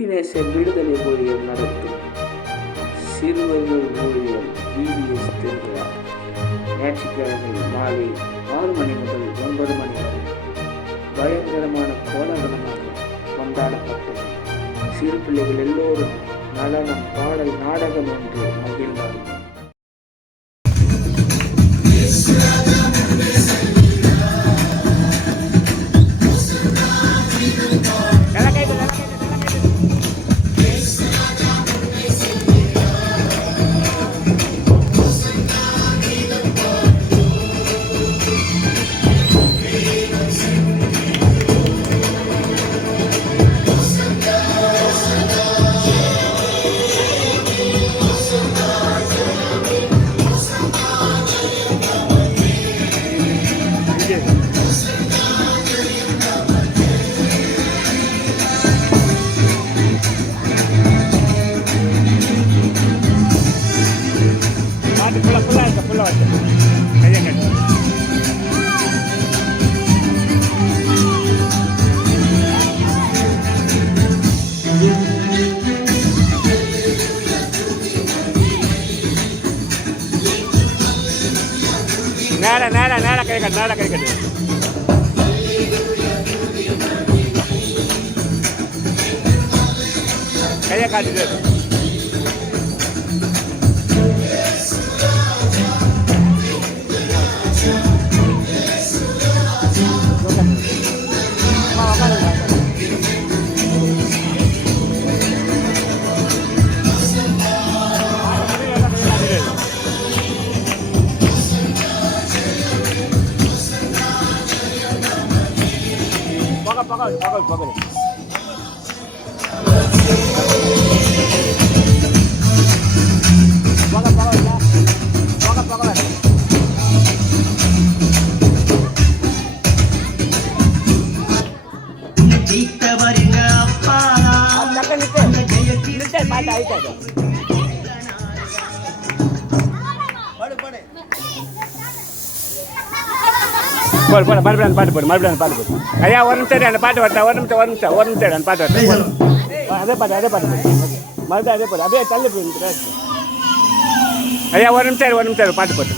Ebenezer விடுதலை ஊழியம் நடத்தும் சிறுவர்கள் ஊழியம் VBS திருவிழா ஞாயிற்றுக்கிழமை மாலை 6 மணி முதல் 9 மணி வரை பயங்கரமான கோலாகலமாக கொண்டாடப்பட்டது. சிறு பிள்ளைகள் எல்லோரும் நடனம், பாடல், நாடகம் என்று மகிழ்ந்தார்கள். நேரா கை கட்டு கையை காட்டுது. பகல் மறுபடியும் பாட்டு போடு. ஐயா ஒரு நிமிஷம் அந்த பாட்டு வரட்டா, ஒரு நிமிஷம் அந்த பாட்டு வரட்டா. அதே பாட்டு மறுபடியும் அதே பாட்டு அப்படியே தள்ளி போயிருக்கு. ஐயா ஒரு நிமிஷம் பாட்டு போட்டு.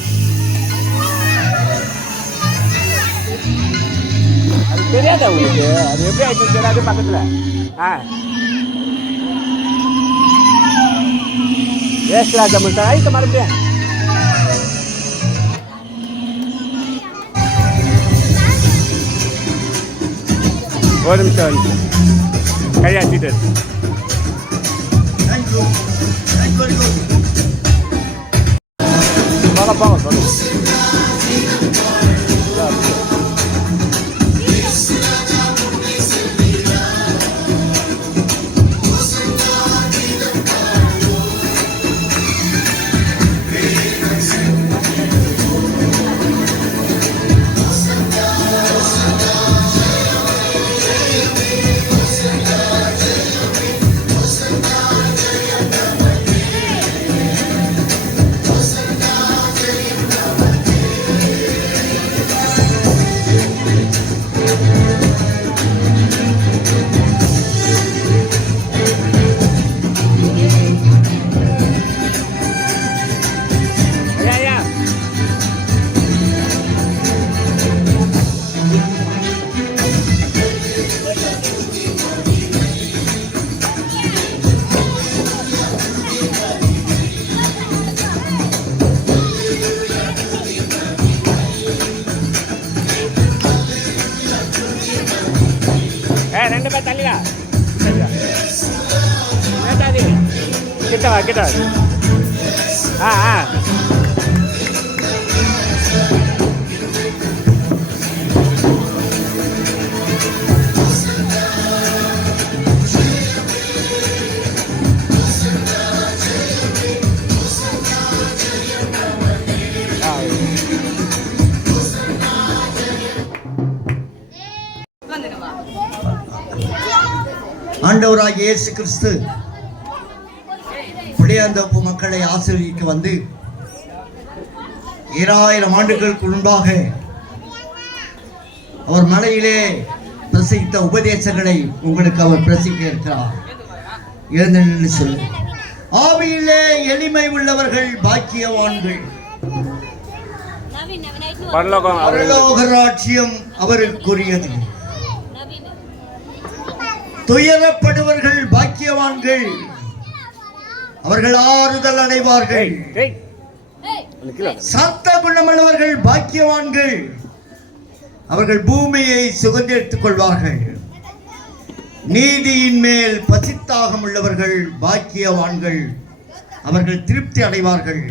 அது தெரியாதா உங்களுக்கு? அது எப்படி ஆயிடுச்சு தெரியாது பக்கத்தில். ஏஸ்லா தமிழ் ஆயிட்டு மறுபடியும் ஒரு நிமிஷம் கையாச்சிட்டு போங்க. ரெண்டு பேர் தள்ளிடா கிட்ட ஆண்டவராகிய இயேசு கிறிஸ்து புளியாந்தோப்பு மக்களை ஆசீர்வதிக்க வந்து 2000 ஆண்டுகளுக்கு முன்பாக அவர் மலையிலே பிரசித்த உபதேசங்களை உங்களுக்கு அவர் பிரசிக்க இருக்கிறார். எழுந்து சொல்லு. ஆவியிலே எளிமை உள்ளவர்கள் பாக்கியவான்கள், பரலோகம் பரலோக ராஜ்யம் அவருக்குரியது. துயரப்படுவர்கள் பாக்கியவான்கள், அவர்கள் ஆறுதல் அடைவார்கள். சத்த குணமுள்ளவர்கள் பாக்கியவான்கள், அவர்கள் பூமியை சுதந்திரித்துக் கொள்வார்கள். நீதியின் மேல் பசித்தாகம் உள்ளவர்கள் பாக்கியவான்கள், அவர்கள் திருப்தி அடைவார்கள்.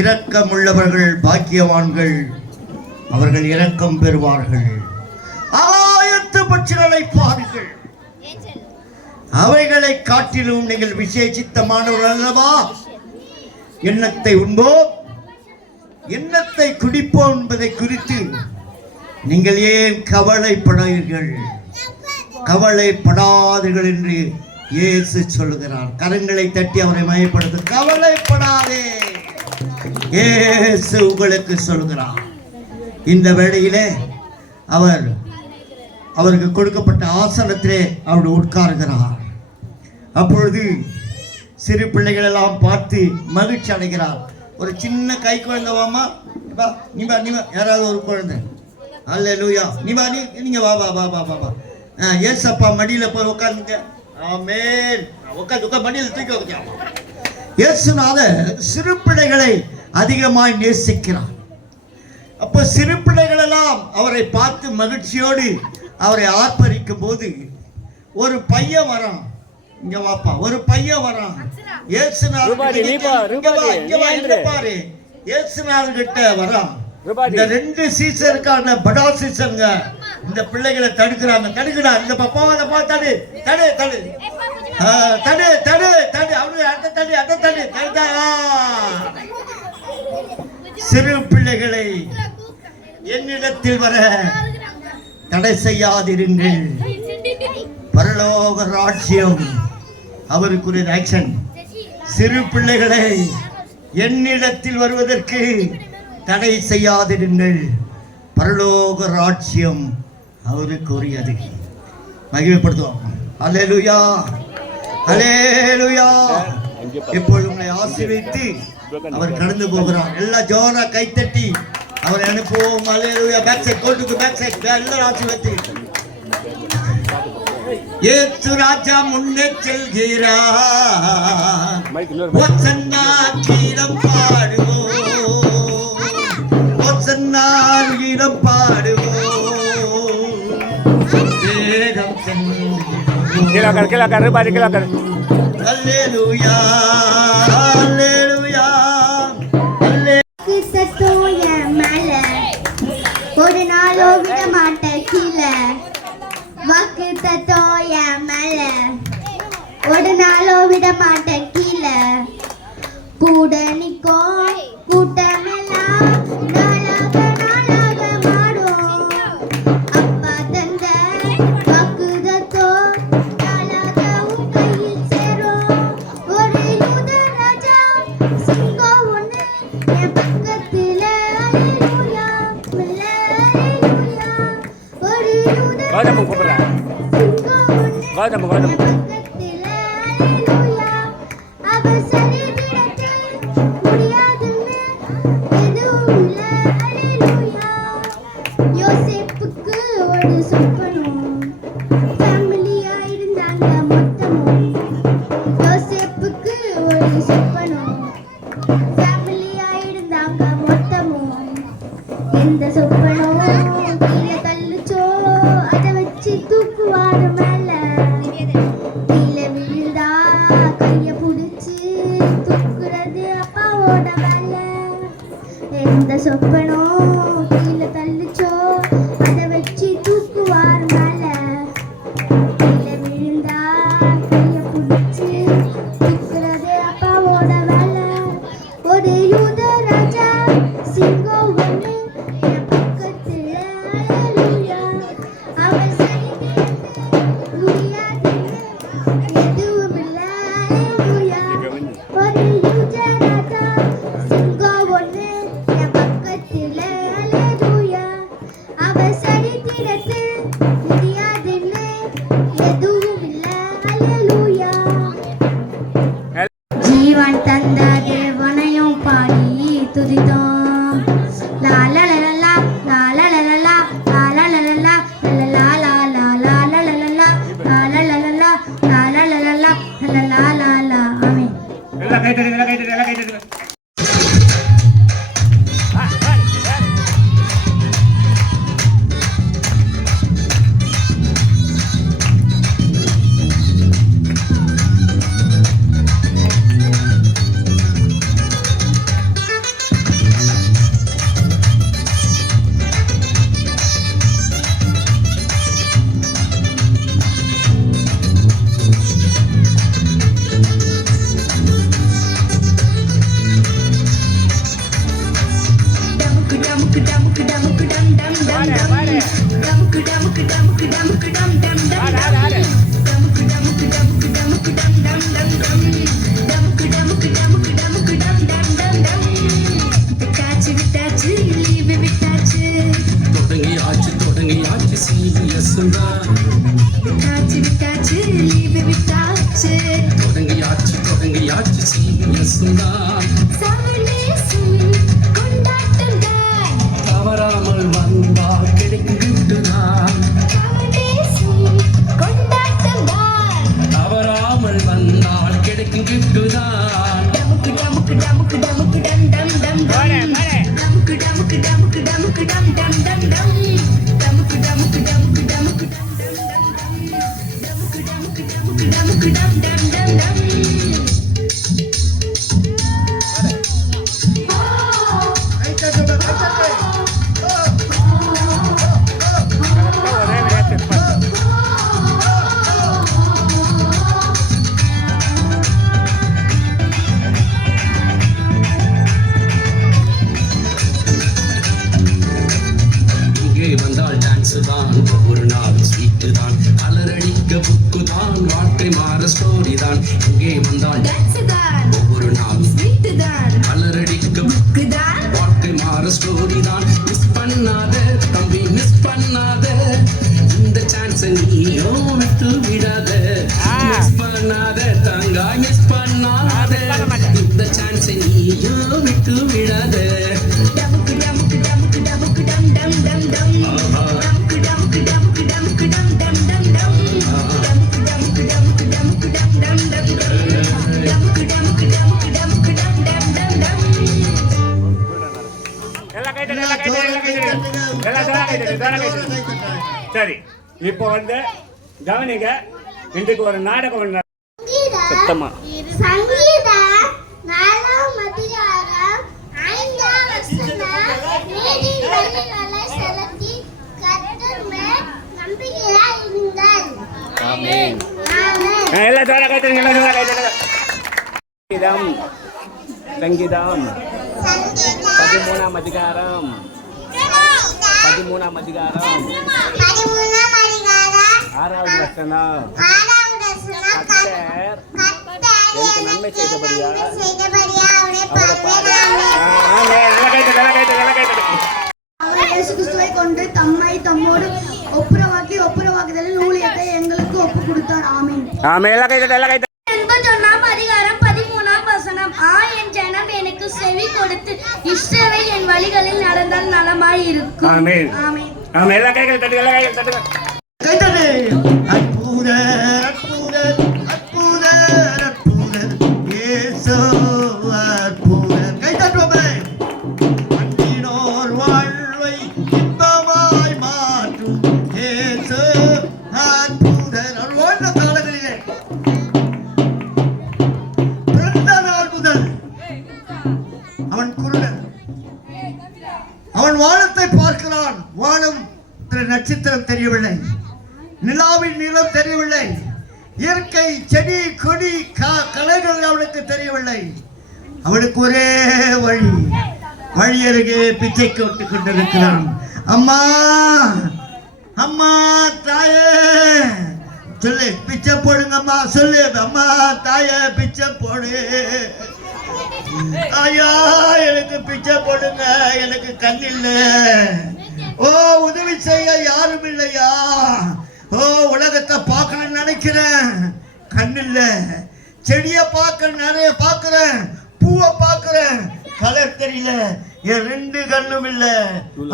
இரக்கம் உள்ளவர்கள் பாக்கியவான்கள், அவர்கள் இரக்கம் பெறுவார்கள். ஆயத்து பட்சிகளை பாருங்கள், அவைகளை காட்டிலும் நீங்கள் விசேஷித்தமானவர்கள் அல்லவா? எண்ணத்தை உண்போம், எண்ணத்தை குடிப்போம் என்பதை குறித்து நீங்கள் ஏன் கவலைப்படுகிறீர்கள்? கவலைப்படாதீர்கள் என்று இயேசு சொல்லுகிறார். கரங்களை தட்டி அவரை மயப்படுத்த, கவலைப்படாதே, இயேசு உங்களுக்கு சொல்லுகிறார். இந்த வேளையிலே அவருக்கு கொடுக்கப்பட்ட ஆசனத்திலே அவர் உட்கார்கிறார். அப்பொழுது சிறு பிள்ளைகள் எல்லாம் பார்த்து மகிழ்ச்சி அடைகிறார். ஒரு சின்ன கை குழந்தை வாமா, நீ வா, யாராவது ஒரு குழந்தை, அல்லேலூயா, நீங்க வா வா வா வா வா வா. ஏசப்பா மடியில போய் உட்காந்துங்க. ஆமென். உட்காந்து மடியில் தூக்கி வைக்க. இயேசுநாதர் சிறு பிள்ளைகளை அதிகமாய் நேசிக்கிறார். அப்போ சிறு பிள்ளைகள் எல்லாம் அவரை பார்த்து மகிழ்ச்சியோடு அவரை ஆர்ப்பரிக்கும் போது ஒரு பையன் வரான். இங்க வாப்பா, ஒரு பையன் வரான். இயேசுநாதர் கிட்ட வரான். இந்த ரெண்டு சீசருக்கான படா சீசருங்க இந்த பிள்ளைகளை தடுக்கிறாங்க. தடுக்கிறா, இந்த பப்பாவை பா, தடு தடு தடு தடு தடு தடு, அவனுக்கு அட்ட தடு அட்ட தடு தடுதா. சிறு பிள்ளைகளை என்னிடத்தில் வர தடை செய்யாதிருங்கள், பரலோக ராஜ்யம் அவருக்குரிய ஆக்ஷன். சிறு பிள்ளைகளை என்னிடத்தில் வருவதற்கு தடை செய்யாதிருங்கள், பரலோக ராஜ்யம் அவருக்குரியது. மகிமைப்படுத்துவோம். அல்லேலூயா, அல்லேலூயா. இப்பொழுது உங்களை ஆசீர்வதித்து அவர் கடந்து போகிறார். எல்லாம் ஜோரா கைத்தட்டி அவரை அனுப்புவோம். அல்லேலூயா. பேக் சைட், கோட்டுக்கு பேக் சைட், எல்லாரும் ஆசீர்வதித்து. ஏத்து ராஜா முன்னே செல்கிறார், ஒசன்னா கீதம் பாடுவோம், ஒசன்னா கீதம் பாடுவோம். வேகம் கிலோக்கர் ரூபாய் கிலோக்கர். அல்லேலூயா, அல்லேலூயா, ஒரு நாளோ விட மாட்டேன் கீழே, வாக்கு தத்தோய மேல ஒரு நாளோ விட மாட்டேன் கீழே. கூட நிற்கும் கூட்டமெல்லாம் நாளாக நாளாக மாறும். அப்பா தந்த வாக்கு தத்தோ நாளாக உன் கையில் சேரும். ஒரு யூத ராஜா சிங்கம் ஒண்ணு என் பக்கத்துல, அல்லேலூயா, அல்லேலூயா. ஒரு யூத கௌதம் கூப்பிடுறேன். கௌதம் பக்கத்துல, அல்லேலூயா. அவர் சரித்திரத்தில் முடியாதுன்னு எதுவும் இல்ல, அல்லேலூயா. யோசேப்புக்கு ஒரு சொப்பனம், ஃபேமிலியா இருந்தாங்க மொத்தமும். யோசேப்புக்கு ஒரு சொப்பனம், ஃபேமிலியா இருந்தாங்க மொத்தமும். எந்த சொப்பனம் கீழே தள்ளுச்சோ அதை வச்சு தூக்குவாரு மேல. கீழே விழுந்தா கைய புடிச்சு தூக்குறது அப்பாவோட வேலை. எந்த சொப்பனம் கீழே தள்ளுச்சோ அதை வச்சு தூக்குவாரு மேல. கீழே விழுந்தா கைய புடிச்சு தூக்குறது அப்பாவோட வேலை. ஒரு யூத ராஜா சிங்கம் ஒண்ணு என் பக்கத்துல, அல்லேலூயா. அவர் சரித்திரத்தில் முடியாதுன்னு எதுவும் இல்ல, அல்லேலூயா. ஒரு யூத ராஜா சிங்கம் ஒண்ணு என் பக்கத்துல, அல்லேலூயா. அவர் சரித்திரத்தில் முடியாதுன்னு எதுவும் இல்ல, அல்லேலூயா. கை தட்டு எல்லாம் கை தட்டு எல்லாம் கை தட்டு தொடங்கியாச்சு CBS தொடங்கியாச்சு CBS தவறாமல் வந்தால் கிடைக்கும் gift தான் தவறாமல் வந்தால் கிடைக்கும் gift தான் தான் ஒவ்வொரு நாளும் ஸ்வீட்டு தான் அலரடிக்க புக்கு தான் வாழ்க்கை மாற ஸ்டோரி தான் இங்கே வந்தால் ஒவ்வொரு நாளும் ஸ்வீட்டு தான் அலரடிக்க புக்கு தான் வாழ்க்கை மாற ஸ்டோரி தான் மிஸ் பண்ணாத தம்பி மிஸ் பண்ணாத இந்த சான்ஸ் நீயோ விட்டு விடாத மிஸ் பண்ணாத தங்காய் மிஸ் பண்ணாத இந்த சான்ஸ் நீயோ விட்டு விடாத சரி, இப்போ வந்து கவனிங்க, இன்றைக்கு ஒரு நாடகம் சுத்தமா சங்கீத 4ஆம் அதிகாரம் 5ஆம் வசனம் நீதியின் வழிகளை செலுத்தி கர்த்தர் மேல் நம்பிக்கையாய் இருங்கள். ஆமென். எல்லாம் ஜோரா கைத்தட்டுங்க, எல்லாம் ஜோரா கைத்தட்டுங்க. சங்கீதம் 13ஆம் அதிகாரம் 6வது வசனம். கர்த்தர் எனக்கு நன்மை செய்தபடியா இயேசு கிறிஸ்துவை கொண்டு தம்மை தம்மோடு ஒப்புரவாக்குதலின் ஊழியத்தை எங்களுக்கு ஒப்பு கொடுத்தார். ஆமென். ஆமென். எல்லாம் கைத்தட்டு, எல்லாம் கைத்தட்டு. 81ஆம் அதிகாரம் 13ஆம் வசனம். என் ஜனம் எனக்கு செவி கொடுத்து இஸ்ரவேல் என் வழிகளில் நடந்தால் நலமாய் இருக்கும். ஆமென். ஆமென். ஆமென். எல்லாம் கைகள் தட்டுங்க, எல்லாம் கைகள் தட்டுங்க. கைத்தட்டு. அற்புதர் அற்புதர் அற்புதர் அற்புதர் இயேசு அற்புதர். கைத்தட்டுவோமே. அன்பினோர் வாழ்வை இன்பமாய் மாற்றும் இயேசு அற்புதர். அவர் வாழ்ந்த காலங்களிலே பிறந்த நாள் முதல் அவன் குருடன். அவன் வானத்தை பார்க்கிறான். வானம் நட்சத்திரம் தெரியவில்லை, நிலாவின் நீளம் தெரியவில்லை, இயற்கை செடி கொடி கலைகள் அவனுக்கு தெரியவில்லை. அவனுக்கு ஒரே வழி அருகே பிச்சை கொண்டு கொண்டிருக்கிறான். அம்மா அம்மா தாயே சொல்லு, பிச்சை போடுங்க அம்மா சொல்லு. அம்மா தாயே பிச்சை போடு. ஐயா எனக்கு பிச்சை போடுங்க, எனக்கு கண் இல்லை. ஓ உதவி செய்ய யாரும் இல்லையா. ஓ உலகத்தை பார்க்கணும்னு நினைக்கிறேன், கண் இல்லை. செடியை நிறைய பார்க்கிறேன், பூவை பார்க்கிறேன், கலர் தெரியல, என் 2 கண்ணும் இல்லை.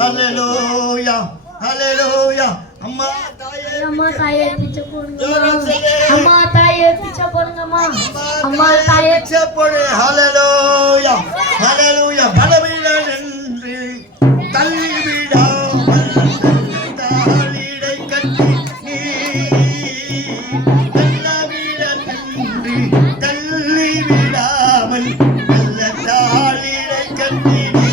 ஹல்லேலூயா ஹல்லேலூயா. அம்மா தாயே அம்மா தாயே பிச்சை போடுங்க. அம்மா தாயே பிச்சை போடுங்கம்மா. அம்மா தாயே செப்பொழு ஹalleluya ஹalleluya பலவீனன் என்று தள்ளிவிடாமல் தாளிடை கட்டி நீ பலவீனன் என்று தள்ளிவிடாமல் நல்ல தாளிடை கட்டி நீ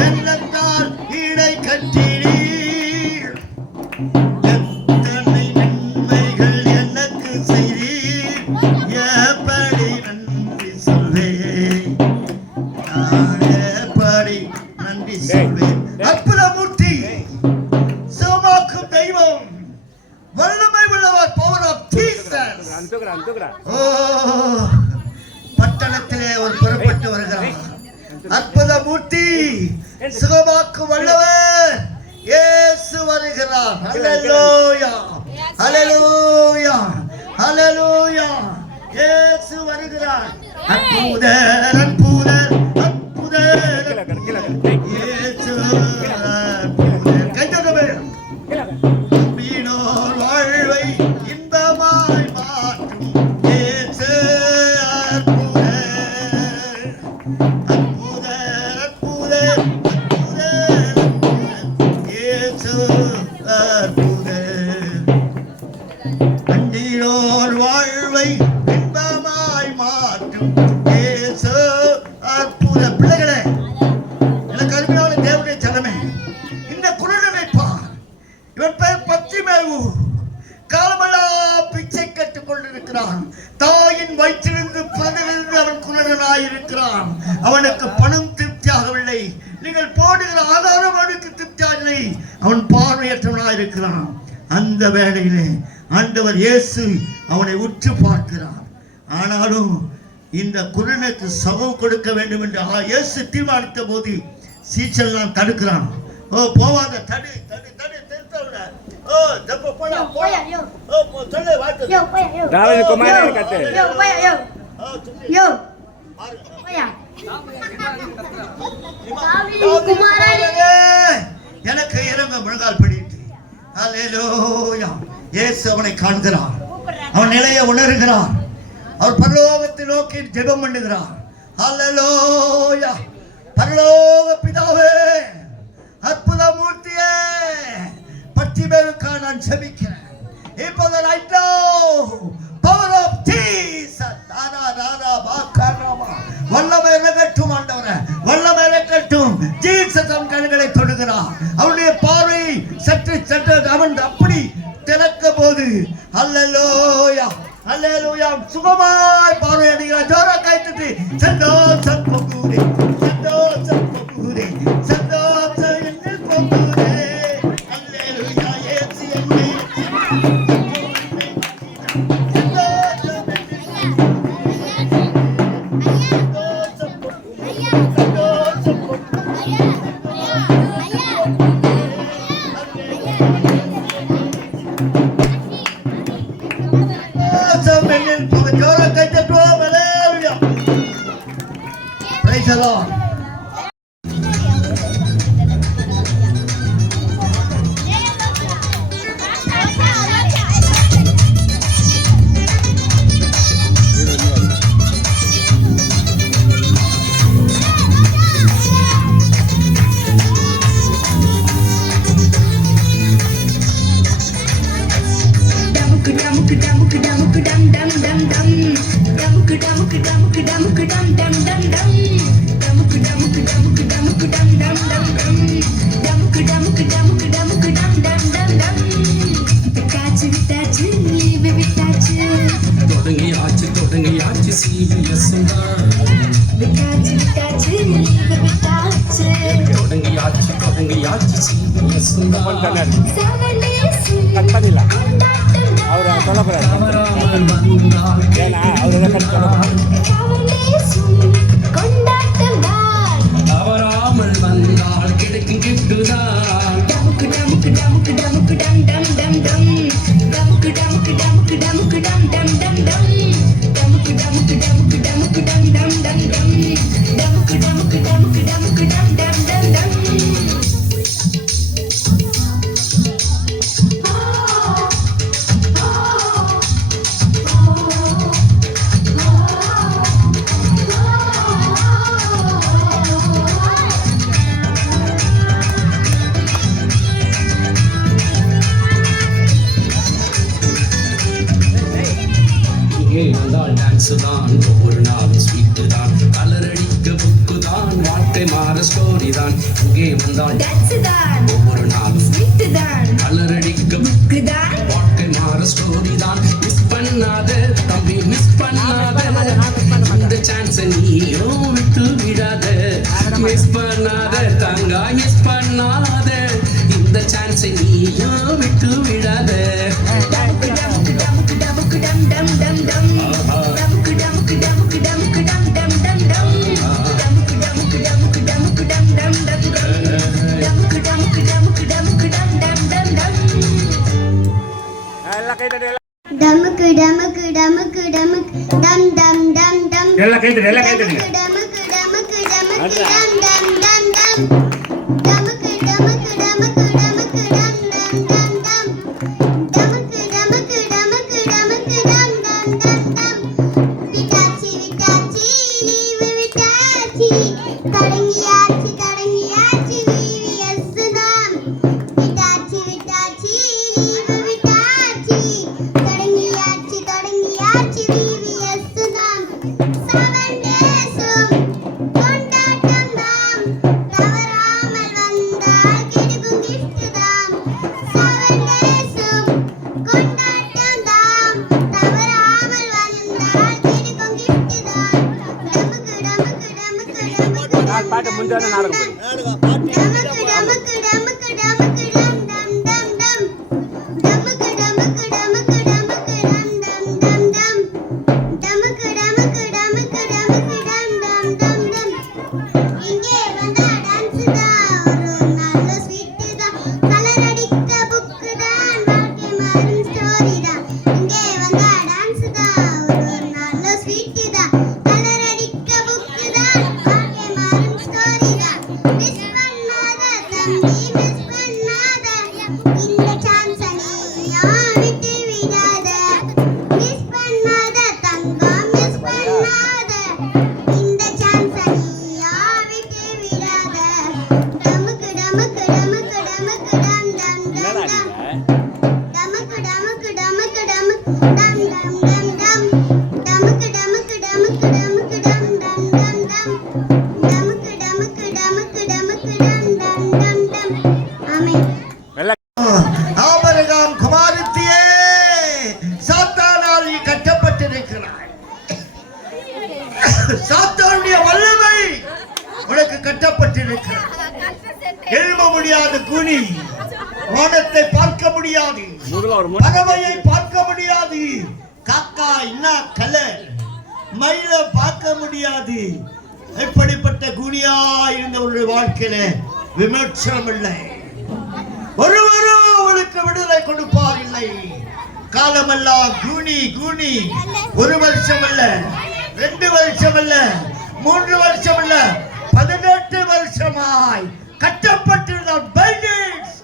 நல்ல தாளிடை கட்டி நீ எத்தனை நன்மைகள் எனக்கு செய்தீர் எப்படி நன்றி சொல்வேன் நான் எப்படி நன்றி சொல்வேன் அற்புதமூர்த்தி சுகமாக்கும் தெய்வம் வல்லமை உள்ளவர் பவர் ஆஃப் ஜீசஸ் ஓ பட்டணத்திலே ஒரு புறப்பட்டு வருகிறார் அற்புதமூர்த்தி சுகமாக்கும் வல்லவர் இயேசு வருகிறார் ஹalleluya ஹalleluya ஹalleluya இயேசு வருகிறார் அற்புதர் அற்புதர் அற்புதர் இயேசு அற்புதர் கைதட்டவே நம்பினோர் வாழ்வை இன்பமாய் மாற்றும் இயேசு அற்புதர் அற்புதர் அற்புதர் அற்புதர் இயேசு அற்புதர் கண்டீரோர் வாழ்வை இன்பமாய் மாற்றும் இயேசு அற்புதர். பிள்ளைகளே, எனக்கு அருமையான தேவனுடைய ஜனமே, இந்த குருடனை பார். இவன் பெயர் பத்திமேயு. காலமெல்லாம் பிச்சை கட்டுக் கொண்டிருக்கிறான். தாயின் வயிற்றிலிருந்து பிறந்திலிருந்து அவன் குருடனாயிருக்கிறான். அவனுக்கு பணம் திருப்தியாகவில்லை. நீங்கள் போடுகிற ஆதாரம் அவனுக்கு திருப்தியாகவில்லை. அவன் பார்வையற்றவனாயிருக்கிறான். அந்த வேளையிலே ஆண்டவர் இயேசு அவனை உற்று பார்க்கிறார். ஆனாலும் இந்த குருடனுக்கு சுகம் கொடுக்க வேண்டும் என்று இயேசு தீர்மானித்த போது சீச்செல்லாம் தடுக்கிறான். ஓ போவாத, தடு தடு தடு திருத்தவிட. ஓ தப்ப போடா போடா. ஓ சொல்ல வார்த்தை. தாவீது குமாரனை கட்டு. யோ போயா தாவீது குமாரனே எனக்கு இறங்க முழங்கால் படிட்டு. ஹalleluya. இயேசு அவனை காண்கிறார். அவன் நிலையை உணர்கிறார். அவர் பரலோகத்தை நோக்கி ஜெபம் பண்ணுகிறார். ஹalleluya. பரலோக பிதாவே, அற்புதமூர்த்தியே, பத்திமேயுக்காக நான் ஜெபிக்கிறேன். இப்போது right now power of Jesus வல்லமை இறங்கட்டும் ஆண்டவரே, வல்லமை இறங்கட்டும். ஜீசஸ் அவன் கண்களை தொடுகிறார். அவனுடைய பார்வை சற்று சற்று அவன் அப்படி திறக்க போது ஹalleluya ஹalleluya சுகமாய் பார்வை அடைகிறார். ஜோரா கைத்தட்டி சந்தோஷம் பொங்குதே, சந்தோஷம் பொங்குதே, சந்தோஷம் என்று பொங்குதே. ஹalleluya இயேசு என்னை Praise the Lord. தொடங்கியாச்சு CBS தொடங்கியாச்சு CBS கட் பண்ணிடலாம். அவர் சொல்லக்கூடாது. ஏன்னா அவர் ரெக்கார்ட் அவராமல் வந்தால் கிடைக்கும் கிட்டுதான். இங்கே வந்தால் டான்ஸ் தான் ஒவ்வொரு நாளும் ஸ்வீட்டு தான் கலரடிக்க புக்கு தான் வாழ்க்கை மாற ஸ்டோரி தான் இங்கே வந்தால் டான்ஸ் தான் ஒவ்வொரு நாளும் ஸ்வீட் தான் கலரடிக்க புக்கு தான் வாழ்க்கை மாற ஸ்டோரி தான் மிஸ் பண்ணாத தம்பி மிஸ் பண்ணாத இந்த சான்ஸ் நீயும் விட்டு விடாத மிஸ் பண்ணாத தங்கா மிஸ் பண்ணாத இந்த சான்ஸ் நீயும் விட்டு விடாத டமுக்கு டமுக்கு டமுக்கு டமுக்கு டம் டம் டம் டம் டமுக்கு டமுக்கு டமுக்கு டமுக்கு டம் டம் டம் டம் டமுக்கு டமுக்கு டமுக்கு டமுக்கு டம் டம் டம் டம் டமுக்கு டமுக்கு டமுக்கு டமுக்கு டம் டம் டம் டம் எல்லாம் கை தட்டு டமுக்கு டமுக்கு டமுக்கு டமுக்கு டம் டம் டம் டம் எல்லாம் கை தட்டு எல்லாம் கை தட்டு டமுக்கு டமுக்கு டமுக்கு டம் டம் டம் டம் டமுக்கு டமுக்கு டமுக்கு டமுக்கு டம் டம் டம் டம் டமுக்கு டமுக்கு டமுக்கு டமுக்கு டம் டம் டம் டம் விட்டாச்சி விட்டாச்சி லீவு விட்டாச்சி தொடங்கியாச்சு தொடங்கியாச்சு VVS தான் விட்டாச்சி விட்டாச்சி லீவு விட்டாச்சி தொடங்கியாச்சு தொடங்கியாச்சு VVS தான் 7 days கொண்டாட்டம் தான் தவறாமல் வந்தால் கிடைக்கும் gift தான் 7 days கொண்டாட்டம் தான் தவறாமல் வந்தால் கிடைக்கும் gift தான் டமுக்கு டமுக்கு டமுக்கு டமுக்கு நான் பாட்டு முடிஞ்சாலும் நாடகம் போய் டமுக்கு டமுக்கு டமுக்கு டமுக்கு டம் டம் டம் டம் டமுக்கு டமுக்கு டமுக்கு டமுக்கு டம் டம் டம் டம் டமுக்கு டமுக்கு டமுக்கு டமுக்கு டம் டம் டம் டம் இங்கே வந்தா டான்ஸ் தான் ஒரு நல்ல ஸ்வீட் தான் கலர் அடிக்க புக்கு தான் வாழ்க்கை மாறும் ஸ்டோரி தான் இங்கே வந்தா டான்ஸ் தான் ஒரு நல்ல ஸ்வீட் தான் கலர் அடிக்க புக்கு தான் வாழ்க்கை மாறும் ஸ்டோரி தான் மிஸ் பண்ணாத தம்பி மிஸ் பண்ணாத இந்த சான்ஸ் நீயா விட்டு விடாத மிஸ் பண்ணாத தங்கம் மிஸ் பண்ணாத இந்த சான்ஸ் நீயா விட்டு விடாத டமுக்கு டமுக்கு டமுக்கு டமுக்கு டம் டம் டம் டம் டமுக்கு டமுக்கு டமுக்கு டமுக்கு டம் டம் டம் டம் டமுக்கு டமுக்கு டமுக்கு டமுக்கு டம் டம் டம் டம் டமுக்கு டமுக்கு டமுக்கு டமுக்கு டம் டம் டம் டம் ஆமென் எல்லாம் ஆபரகாம் குமாரத்தியே சாத்தானால் நீ கட்டப்பட்டிருக்கிறாய் சாத்தானுடைய வல்லமை உனக்கு கட்டப்பட்டிருக்கிறது எழும்ப முடியாத கூனி வானத்தை பார்க்க முடியாது முதல்ல ஒரு பறவையை பார்க்க முடியாது காக்கா இன்னா கலர் மயில பார்க்க முடியாது இப்படிப்பட்ட குனியா இருந்தவருடைய வாழ்க்கையில விமர்சனம் இல்லை ஒருவரும் அவளுக்கு விடுதலை கொடுப்பார் இல்லை காலமெல்லாம் கூனி கூனி 1 வருஷம் அல்ல 2 வருஷம் அல்ல 3 வருஷம் அல்ல 18 வருஷமாய் கட்டப்பட்டிருந்த பைண்டிங்ஸ்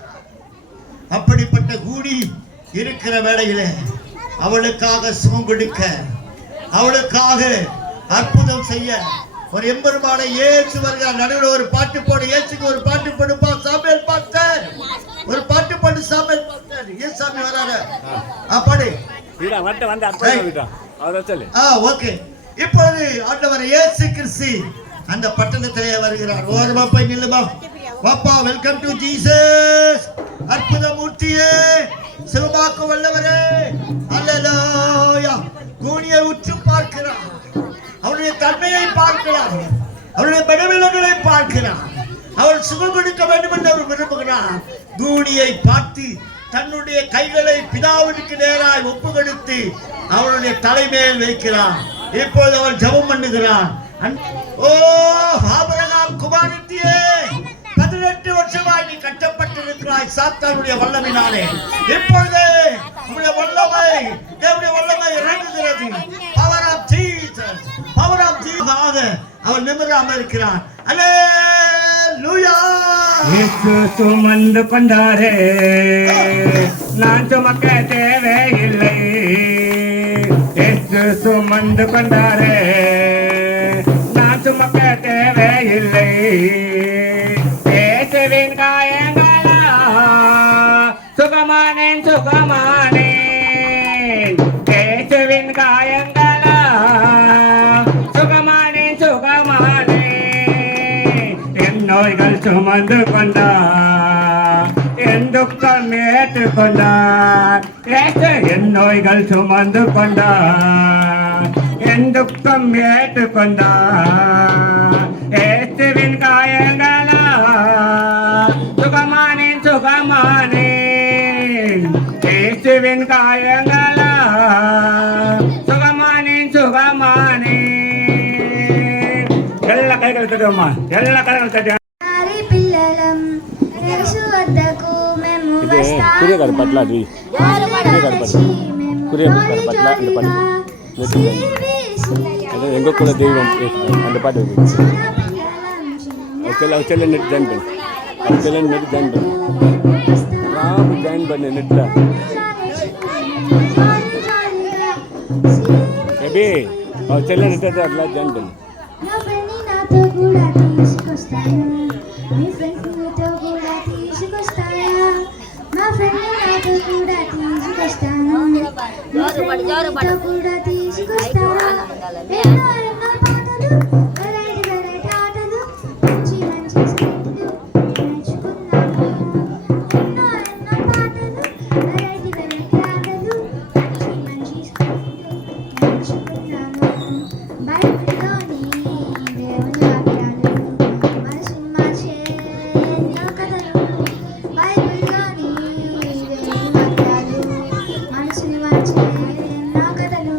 அப்படிப்பட்ட கூடி இருக்கிற வேளையில அவளுக்காக சுகம் கொடுக்க அவளுக்காக அற்புதம் செய்ய ஒரு எம்பெருமானை இயேசு வருகிறார். நடுவில் ஒரு பாட்டு போடு, இயேசுக்கு ஒரு பாட்டு போடுப்பா சாமியல் பாஸ்டர், ஒரு பாட்டு போடு சாமியல் பாஸ்டர். ஏன் சாமி வராரு? பாடு. வீடா வந்து வந்து அற்புதம் வீடா அத சொல்லு. ஓகே. இப்பொழுது ஆண்டவர் இயேசு கிறிஸ்து அந்த பட்டணத்திலே வருகிறார். ஓரமா போய் நில்லுமா. பாப்பா, வெல்கம் டு ஜீசஸ். அற்புத மூர்த்தியே, சிவமாக்கு வல்லவரே, அல்லேலூயா. கூனியை உற்று பார்க்கிறார், அவருடைய தன்மையை பார்க்கிறார், அவருடைய பலவீனங்களை பார்க்கிறார். அவர் சுகம் கொடுக்க வேண்டும் என்று அவர் விரும்புகிறார். கூனியை பார்த்து தன்னுடைய கைகளை பிதாவிற்கு நேராய் ஒப்பு கொடுத்து அவருடைய தலைமையில் வைக்கிறார். இப்பொழுது அவர் ஜெபம் பண்ணுகிறார். ஓ ஆபிரகாம் குமாரத்தியே, 18 வருஷமாய் நீ கட்டப்பட்டிருக்கிறாய் சாத்தானுடைய வல்லமையினாலே. இப்பொழுது உங்களுடைய வல்லமை, தேவனுடைய வல்லமை இறங்குகிறது. Power of Jesus, power of Jesus. அவர் நிமிராம இருக்கிறார். அல்லேலூயா. இயேசு சுமந்து கொண்டாரே, நான் சுமக்க தேவையில்லை. இயேசு சுமந்து கொண்டாரே, நான் சுமக்க தேவையில்லை. இயேசுவின் காயங்களா சுகமானேன் சுகமானேன். இயேசுவின் காயங்களா சுமந்து கொண்டார், என் துக்கம் ஏற்றுக்கொண்டார். ஏற்று என் நோய்கள் சுமந்து கொண்டார், என் துக்கம் ஏற்றுக்கொண்டார். ஏசுவின் காயங்களா சுகமானேன் சுகமானேன், ஏசுவின் காயங்களா சுகமானேன் சுகமானேன். எல்லா கைகள் தட்டுவோம்மா, எல்லா கைகள் தட்டு. హరి పిల్లలం యేసు వద్దకు మేము ఇది కురియగారు పట్ల అది కురియగారు పట్ల కురియగారు పట్ల அந்த பாட்டு அது எங்க கூட தெய்வம் அந்த பாட்டு செல்ல நெட் ஜாயின் பண்ணு, அது செல்ல நெட் ஜாயின் பண்ணு, ராம் ஜாயின் பண்ணு நெட்ல எப்படி செல்ல நெட் அதெல்லாம் ஜாயின் பண்ணு. నా ఫ్రెండ్ని నాతో కూడా తీసుకొస్తాను, మీ ఫ్రెండ్స్ మీతో కూడా తీసుకొస్తాయా? నా ఫ్రెండ్ని నాతో కూడా తీసుకొస్తాను, మీ ఫ్రెండ్ని మీతో కూడా తీసుకొస్తారా? ఎన్నో ఎన్నో పాటలు, వెరైటీ వెరైటీ ఆటలు, మంచి మంచి స్క్రిప్ట్లు నేర్చుకున్నాను. ఎన్నో ఎన్నో పాటలు, వెరైటీ వెరైటీ ఆటలు, మంచి మంచి స్క్రిప్ట్లు నేర్చుకున్నాను. బైబిల్లోని దేవుని వాక్యాలు మనసుని మార్చే ఎన్నో కథలు, బైబిల్లోని దేవుని వాక్యాలు మనసుని మార్చే ఎన్నో కథలు.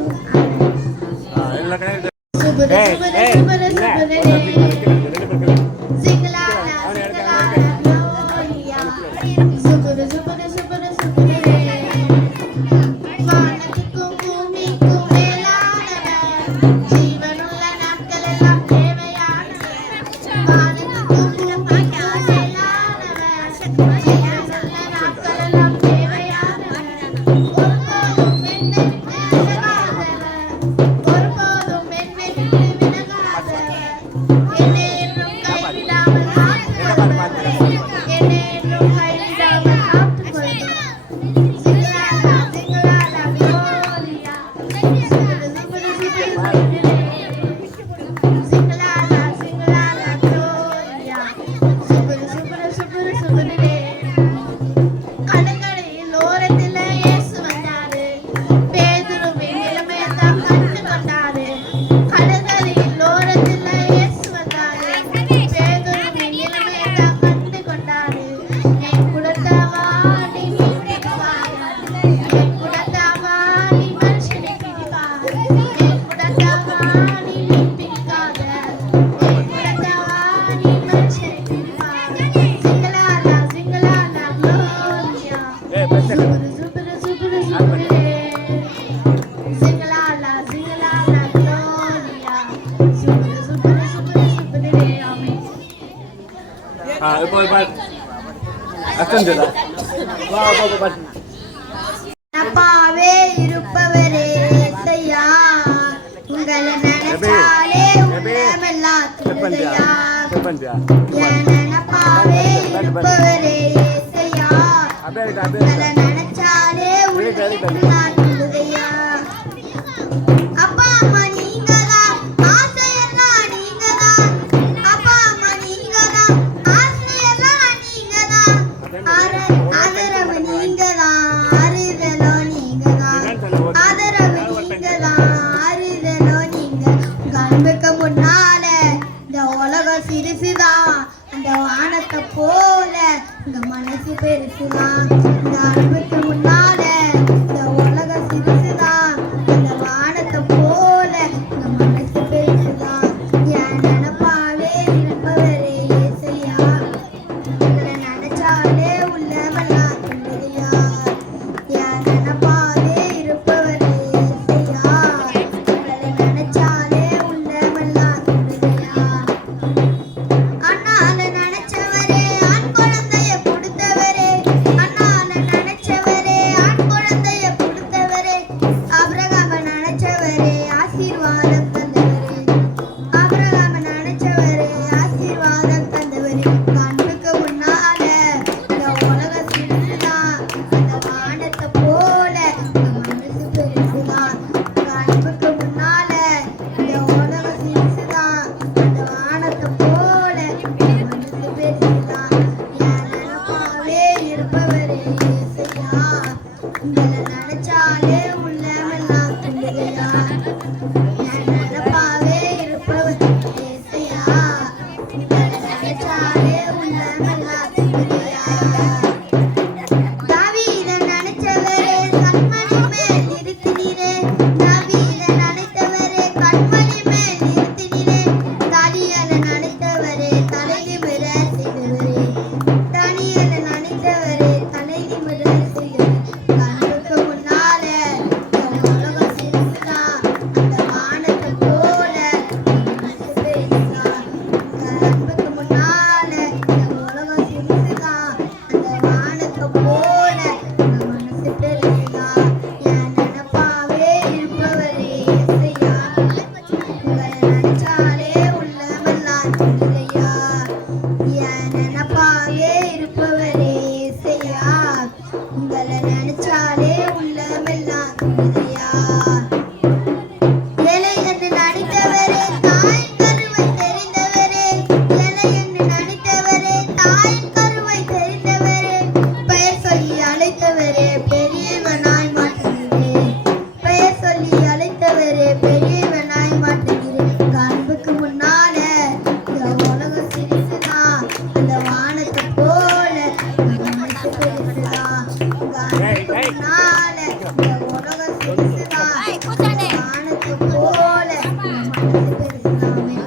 எல்லா கைகள் సుబుర సుబుర సుబుర సుబురనే జింగలాలా జింగలాలా గ్లోరియా, సుబుర సుబుర సుబుర సుబురనే வானத்துக்கும் பூமிக்கும் மேலானவர், ஜீவனுள்ள நாட்களெல்லாம் தேவையானவர். வானத்துக்கும் பூமிக்கும் மேலானவர், ஜீவனுள்ள நாட்களெல்லாம் தேவையானவர். ஒருபோதும் என்னை விட்டு விலகாதவர், ஒருபோதும் என்னை விட்டு விலகாதவர். என்னை என்றும் கைவிடாமல் காத்துக்கொள்பவர், என்னை என்றும் கைவிடாமல் காத்துக்கொள்பவர். Zingala, zingala, gloria. Zingala, zingala, zingala, zingala, zingala, gloria. Zingala, zingala, zingala, zingala. கடற்கரையில் ஓரத்தில் இயேசு வந்தாரு, பேதுருவின் நிலைமையைத்தான் கண்டு கொண்டாரு. கடற்கரையில் ஓரத்தில் இயேசு வந்தாரு, பேதுருவின் நிலைமையைத்தான் கண்டு கொண்டாரு. என் குலத்தவா நீ மீட்பிக்குவாயா, என் குலத்தவா நீ மனுஷனை பிடிக்காத, என் குலத்தவா நீ மீட்பிக்காத, என் குலத்தவா நீ மனுஷனை பிடிக்காத. சிங்களாலா சிங்களாலா gloria. Zuburu zuburu zuburu zuburu. Zingalala zingalala gloria. Zuburu zuburu zuburu zuburu. Amen. இப்போ பாட்டு அர்த்தம் சொல்ல வா வா பாட்டு. அப்பாவே இருப்பவரே இயேசையா, உங்களை நினைச்சாலே உள்ளமெல்லாம் துள்ளுதையா. என் நினைப்பாவே இருப்பவரே இயேசையா, உங்களை நினைச்சாலே உள்ளமெல்லாம் துள்ளுதையா. அப்பா அம்மா நீங்கதான், ஆசையெல்லாம் நீங்கதான். அப்பா அம்மா நீங்கதான், ஆசையெல்லாம் நீங்கதான். ஆதரவு நீங்கதான், ஆறுதலோ நீங்கதான். ஆதரவு நீங்கதான், ஆறுதலோ நீங்க. உங்க அன்புக்கு முன்னால இந்த உலகம் சிறுசுதான், அந்த வானத்தை போல உங்க மனசு பெருசுதான். இந்த ஏசையா என் நினைப்பாவே இருப்பவர் ஏசையா நினைச்சாலே உள்ளமெல்லாம் துதியா தாவீதை நினைச்சவரே கண்மணி மேல் நிறுத்தினீரே தாவீதை நினைத்தவரே கண்மணி மேல் நிறுத்தினீரே தானியேலை நினைத்தவரே தலை நிமிர செய்தவரே தானியேலை நினைத்தவரே தலை நிமிர செய்தவரே கண்ணுக்கு முன்னாலே இந்த உலகம் சிரிச்சுதான் அந்த வானத்தை போல மனசு பேசுதான் கண்ணுக்கு முன்னாலே இந்த உலகம் சிரிச்சுதான் அந்த வானத்தை போல மனசு பெருசுதான் என் நினைப்பாவே இருப்பவரே ஏசையா உங்களை நினைச்சாலே உள்ளமெல்லாம் துதிரையா என் நினைப்பாவே இருப்பவரே ஏசையா உங்களை நினைச்சாலே உள்ளமெல்லாம் துதிரையா ஏழை என்று நினைத்தவரே தாயின் கருவை தெரிந்தவரே ஏழை என்று நினைத்தவரே தாயின் கருவை தெரிந்தவரே பெயர் சொல்லி அழைத்தவரே பெரியவனாய் மாற்றுகிறே பெயர் சொல்லி அழைத்தவரே பெரியவனாய் மாற்றுகிறே கண்புக்கு முன்னால இந்த உலகம் சிரிச்சுதான் அந்த வானத்தை போல மனசு பெருசுதான் கண்புக்கு முன்னால இந்த உலகம் சிரிச்சுதான் அந்த வானத்தை போல மனசு பெருசுதாமே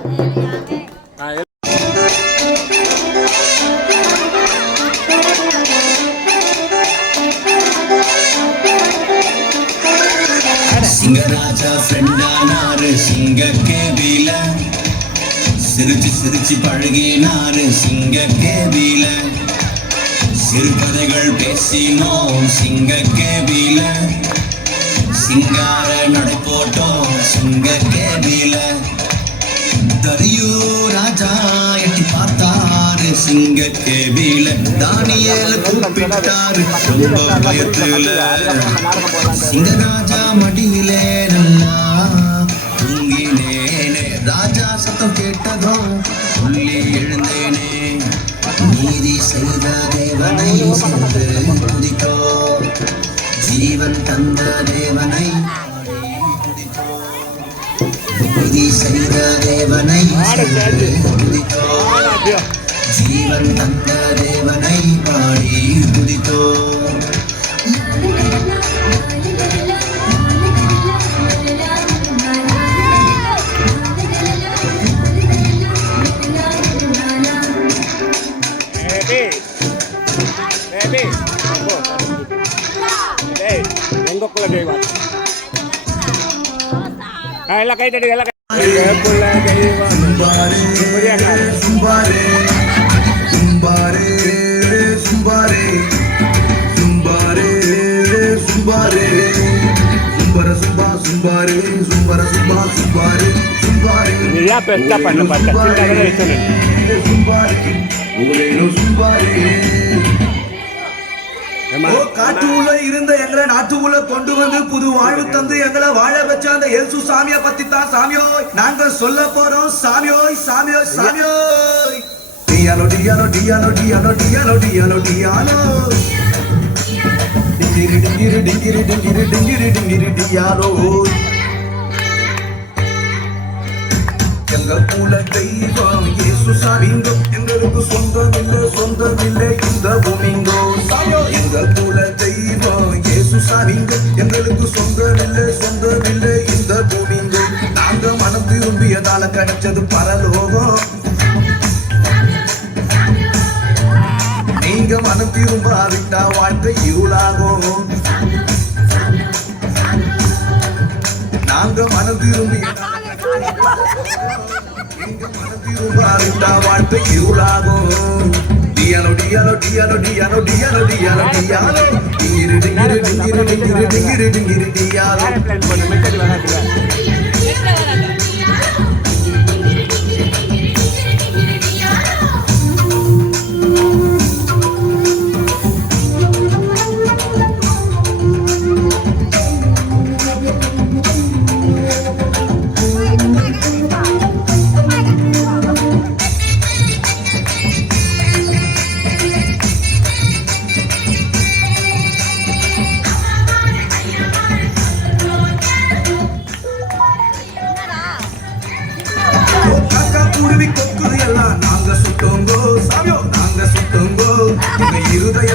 சிங்கராஜா ஃப்ரெண்டானாரு சிங்க கேபில சிரிச்சு சிரிச்சு பழகினாரு சிங்க கேபில சிறுகதைகள் பேசினோம் சிங்க கேபில சிங்கார நடை போட்டோம் சிங்க கேபில தரியோ ராஜா எட்டி பார்த்தாரு சிங்க கேபில தானியேல கூப்பிட்டாரு ரொம்ப பயத்துல சிங்கராஜா மடியிலே நல்லா தூங்கினேனே ராஜா சத்தம் கேட்டதும் உள்ளே எழுந்தேனே நீதி செய்த தேவனை சென்று துதித்தோ ஜீவன் தந்த தேவனை துதித்தோ நீதி செய்த தேவனை சென்று துதித்தோ ஜீவன் தந்த தேவனை பாடி துதித்தோ Baby, hey, nenggok ko lagi wat. Ay, lakay tadi, lakay. Nenggok ko lagi wat. Zumbare, zumbare, zumbare, zumbare, zumbare, zumbare, zumbara zumba, zumbare, zumbara zumba, zumbare, zumbare. Dia pesta panna patta. Cinta kada itu nih. Zumbare, ஒரேனோ zumbare. ஓ காட்டுக்குள்ள இருந்த எங்களை நாட்டுக்குள்ள கொண்டு வந்து புது வாழ்வு தந்து எங்களை வாழ வச்ச அந்த இயேசு சாமியை பத்தி தான் சாமியோய் நாங்க சொல்ல போறோம் சாமியோய் சாமியோய் சாமியோய் டியானோ டியானோ டியானோ டியானோ டியானோ டியானோ டியானோ டிங்கிரி டிங்கிரி டிங்கிரி டிங்கிரி டிங்கிரி டிங்கிரி டியானோ எங்க குல தெய்வம் இயேசு சாமிங்கோ எங்களுக்கு சொந்தமில்லை இந்த பூமிங்கோ சாமியோ எங்க குல தெய்வம் இயேசு சாமிங்கோ எங்களுக்கு சொந்தமில்லை இந்த பூமிங்கோ நாங்க மனம் திரும்பியதால கிடைச்சது பரலோகம் நீங்க மனம் திரும்பாவிட்டா வாழ்க்கை இருளாகும் நாங்க மனம் திரும்பியதால வாழ்க்கை இருளாகும் டியானோ டியானோ டியானோ டியானோ டியானோ டியானோ டியானோ டிங்கிரி டிங்கிரி டிங்கிரி டிங்கிரி டிங்கிரி டிங்கிரி டியானோ Plan பண்ணு, மெத்தடி வராதுல.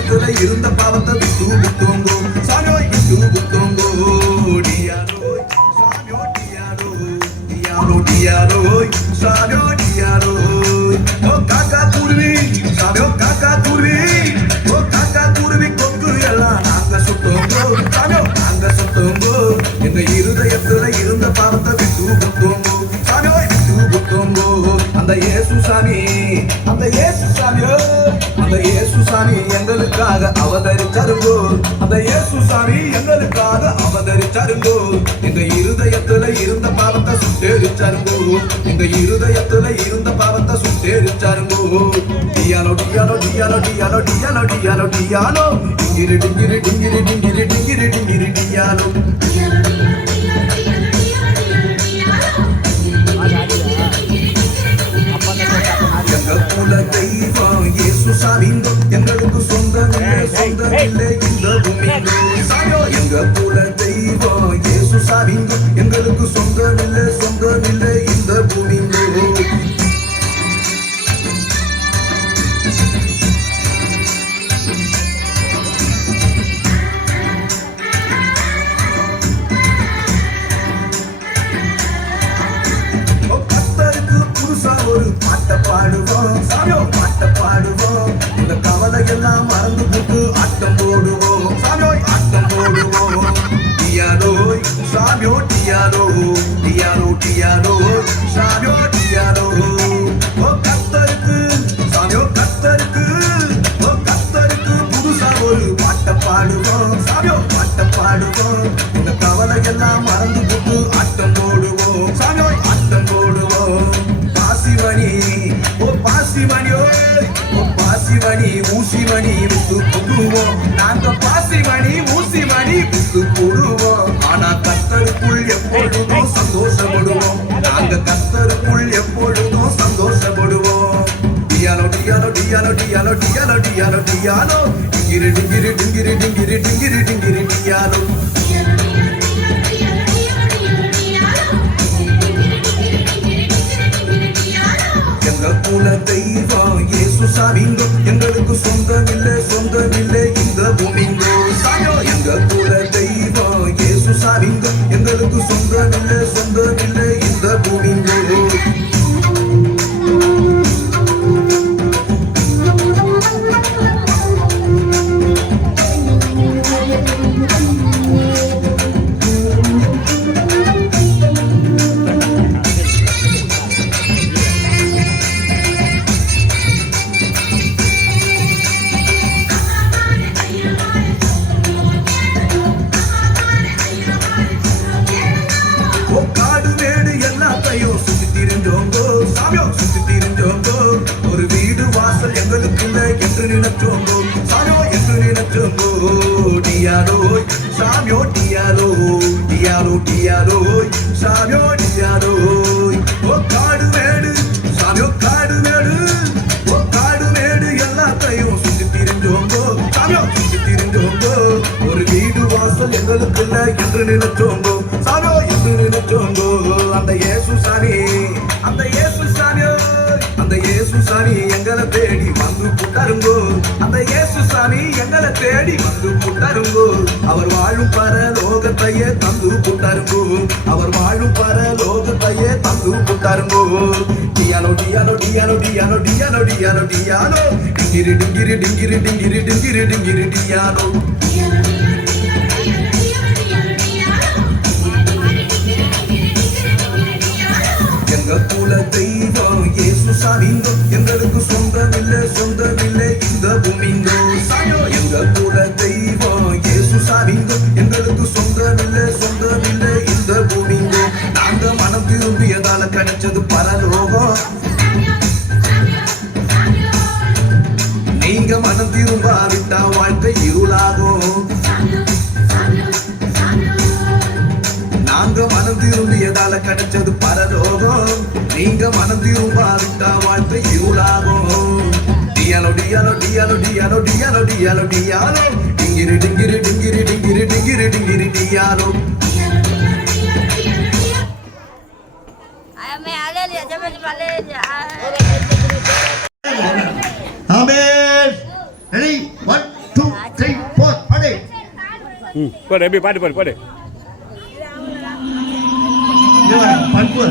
இருதயத்துல இருந்த பாவத்தை விட்டு விட்டோங்கோ சாமியோய் விட்டு விட்டோங்கோ டியாரோய் சாமியோ டியாரோய் டியாரோ டியாரோய் சாமியோ டியாரோய் ஓ காக்கா குருவி சாமியோ காக்கா குருவி ஓ காக்கா குருவி கொக்கு எல்லாம் நாங்க சுட்டோங்கோ சாமியோ நாங்க சுட்டோங்கோ எங்க இருதயத்துல இருந்த பாவத்தை விட்டு விட்டோங்கோ சாமியோய் விட்டு விட்டோங்கோ அந்த இயேசு சாமி அந்த இயேசு சாமியோ அந்த இயேசு சாமி எங்களுக்காக அவதரிச்சாருங்கோ அந்த இயேசு சாமி எங்களுக்காக அவதரிச்சாருங்கோ எங்க இருதயத்துல இருந்த பாவத்தை சுட்டெரிச்சாருங்கோ எங்க இருதயத்துல இருந்த பாவத்தை சுட்டெரிச்சாருங்கோ டியானோ டியானோ டியானோ டியானோ டியானோ டியானோ டியானோ டிங்கிரி டிங்கிரி டிங்கிரி டிங்கிரி டிங்கிரி டிங்கிரி டியானோ எங்க குல தெய்வம் இயேசு சாமிங்கோ எங்களுக்கு சொந்தமில்லை சொந்தமில்லை இந்த பூமிங்கோ சாமியோ எங்க குல தெய்வம் இயேசு சாமிங்கோ எங்களுக்கு சொந்தமில்லை சொந்தமில்லை இந்த பூமிங்கோ ஒரு பாட்ட பாடுவோம் சாமியோ பாட்ட பாடுவோம் இந்த கவலை எல்லாம் மறந்து போட்டு ஆட்டம் போடுவோம் சாமியோய் ஆட்டம் போடுவோம் டியாரோய் சாமியோ டியாரோ டியாரோ டியாரோ சாமியோ டியாரோ ஓ கத்தருக்கு சாமியோ கத்தருக்கு ஓ கத்தருக்கு புதுசா ஒரு பாட்ட பாடுவோம் சாமியோ பாட்ட பாடுவோம் இந்த கவலை எல்லாம் மறந்து போட்டு ஆட்டம் போடுவோம் சாமியோய் ஆட்டம் போடுவோம் பாசிமணி ஓ பாசிமணியோ ஓ பாசிமணி ஊசிமணி விட்டு போடுவோம் நாங்க பாசிமணி ஊசிமணி விட்டு போடுவோம் ஆனா கத்தருக்குள் எப்பொழுதும் சந்தோஷப்படுவோம் நாங்க கத்தருக்குள் எப்பொழுதும் சந்தோஷப்படுவோம் டியானோ டியானோ டியானோ டியானோ டியானோ டியானோ டியானோ டிங்கிரி டிங்கிரி டிங்கிரி டிங்கிரி டிங்கிரி டிங்கிரி டியானோ எங்க குல தெய்வம் இயேசு சாமிங்கோ எங்களுக்கு சொந்தமில்லை சொந்தமில்லை இந்த பூமிங்கோ சாமியோ எங்க குல தெய்வம் இயேசு சாமிங்கோ எங்களுக்கு சொந்தமில்லை சொந்தமில்லை இந்த பூமிங்கோ ஒரு வீடு வாசல் எங்களுக்குள்ள என்று நினைச்சோங்கோ சாமியோ என்று நினைச்சோங்கோ டியாரோய் சாமியோ டியாரோய் டியாரோ டியாரோய் சாமியோ டியாரோய் ஓ காடு மேடு சாமியோ காடு மேடு ஓ காடு மேடு எல்லாத்தையும் சுத்தி திரிஞ்சோங்கோ சாமியோ சுத்தி திரிஞ்சோங்கோ ஒரு வீடு வாசல் எங்களுக்குள்ள என்று நினைச்சோங்கோ சாமியோ என்று நினைச்சோங்கோ அந்த இயேசு சாமி அந்த இயேசு சாமியோ அந்த இயேசு சாமி எங்களை தேடி வந்து புட்டாருங்கோ அந்த இயேசு சாமி எங்களை தேடி வந்து புட்டாருங்கோ அவர் வாழும் பரலோகத்தையே தந்து புட்டாருங்கோ அவர் வாழும் பரலோகத்தையே தந்து புட்டாருங்கோ டியானோ டியானோ டியானோ டியானோ டியானோ டியானோ டியானோ டிங்கிரி டிங்கிரி டிங்கிரி டிங்கிரி டிங்கிரி டிங்கிரி டியானோ எங்க குல தெய்வம் இயேசு சாமிங்கோ எங்களுக்கு சொந்தமில்லை சொந்தமில்லை இந்த பூமிங்கோ சாமியோ எங்க குல தெய்வம் இயேசு சாமிங்கோ எங்களுக்கு சொந்தமில்லை சொந்தமில்லை இந்த பூமிங்கோ நாங்க மனம் திரும்பியதால கிடைச்சது பரலோகம் நீங்க மனம் திரும்பாவிட்டா வாழ்க்கை இருளாகும் நாங்க மனம் திரும்பியதால கிடைச்சது பரலோகம் நீங்க மனம் திரும்பாவிட்டா வாழ்க்கை இருளாகும் டியானோ டியானோ டியானோ டியானோ டியானோ டியானோ டியானோ டிங்கிரி டிங்கிரி டிங்கிரி டிங்கிரி டிங்கிரி டிங்கிரி டியானோ ஆமென். ரெடி 1 2 போடு எப்படி பாட்டு போடு போடு. இங்க வர பண்பு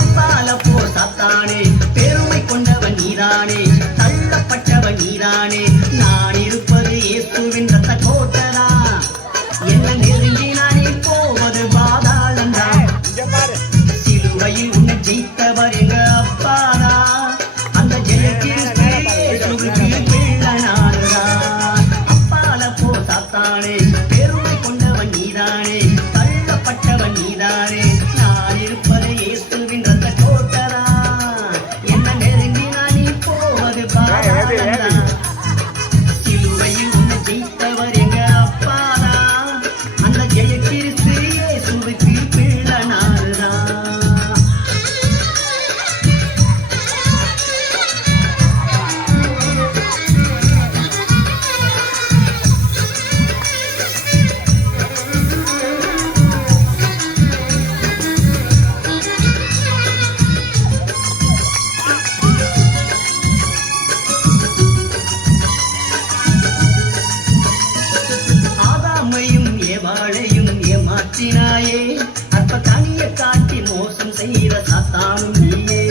அப்பால போ சாத்தானே பெருமை கொண்டவன் நீதானே தள்ளப்பட்டவன் நீதானே நான் இருப்பது இயேசுவின் ரத்த கோட்டதா என்ன நெருங்கி நானே போவது பாதாளந்தா சிலுவையில் உன்னை ஜெயித்தவர் எங்க அப்பாதா அந்த ஜெயத்திற்கு பிள்ளனானதா அப்பால போ சாத்தானே பெருமை கொண்டவன் நீதானே தள்ளப்பட்டவன் நீதானே நான் இருப்பது இயேசுவின் ரத்த கோட்டதா என்ன நெருங்கி நானே போவது பாதாளந்தா சிலுவையில் உன்னை ஜெயித்தவர் எங்க அப்பாதா அந்த ஜெய கிறிஸ்து இயேசுவுக்கு பிள்ளனானதா ஆதாமையும் ஏவாளையும் ஏமாற்றினாயே அற்ப கனியை காட்டி மோசம் செய்த சாத்தானும் நீயே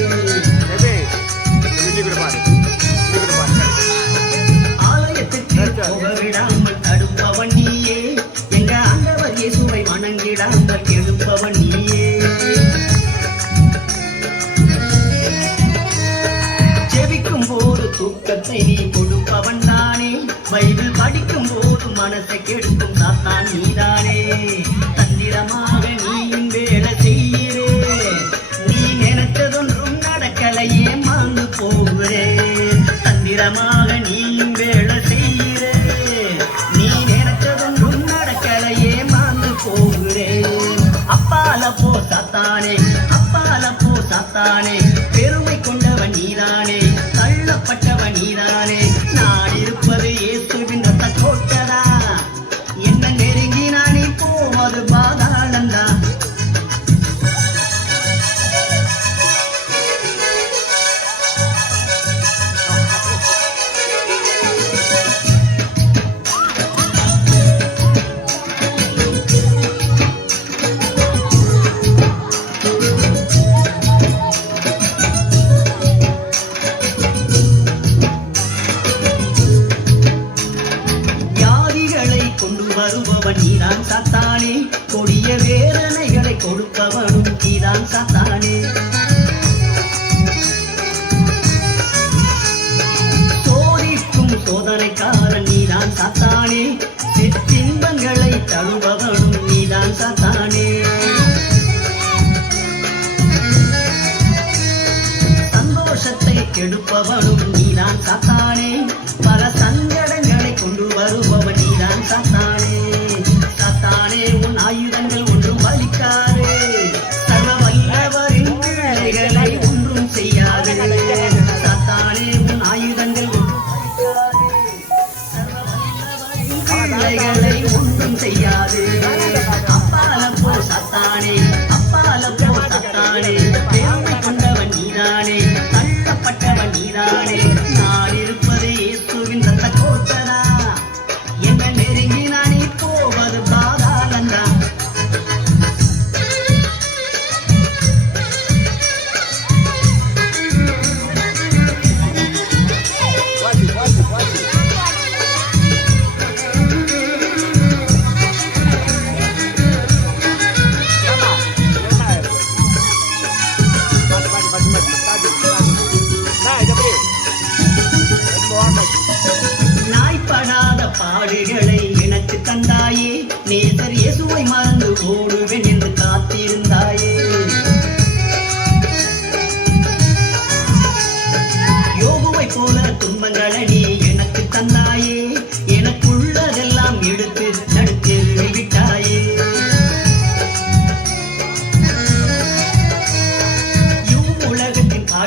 ஆலயத்துக்கு போக விடாமல் தடுப்பவன் நீயே எங்க ஆண்டவர் இயேசுவை வணங்கிடாமல் எழுப்பவன் நீயே ஜெபிக்கும் போது தூக்கத்தை நீ கொடுப்பவன் தானே பைபிள் படிக்கும் போது மனசை கெடுக்கும் சாத்தான் நீதானே தந்திரமாக நீயும் வேலை செய்கிறே நீ நினைத்ததொன்றும் நடக்கலையே மாந்து போகிறே தந்திரமாக நீயும் வேலை செய்கிறே நீ நினைத்ததொன்றும் நடக்கலையே மாந்து போகிறே அப்பால போ சாத்தானே அப்பால போ சாத்தானே பெருமை கொண்டவன் நீதானே தள்ளப்பட்டவன் நீதானே நான் இருப்பது இயேசுவின் ரத்த கோட்டதா என்ன நெருங்கி நானே போவது பாதாளந்தா வியாதிகளை கொண்டு வருபவன் நீதான் சாத்தானே கொடிய வேதனைகளை கொடுப்பவனும் நீதான் சாத்தானே சோதிக்கும் சோதனைக்காரன் நீதான் சாத்தானே சிற்றின்பங்களை தழுபவனும் நீதான் சாத்தானே சந்தோஷத்தை கெடுப்பவனும் நீதான் சாத்தானே பல சங்கடங்களை கொண்டு வருபவன் நீதான் சாத்தானே சாத்தானே உன் ஆயுதங்கள் ஒன்றும் பலிக்காதே சர்வ வல்லவரின் பிள்ளைகளை ஒன்றும் செய்யாதே சாத்தானே உன் ஆயுதங்கள் ஒன்றும் பலிக்காதே சர்வ வல்லவரின்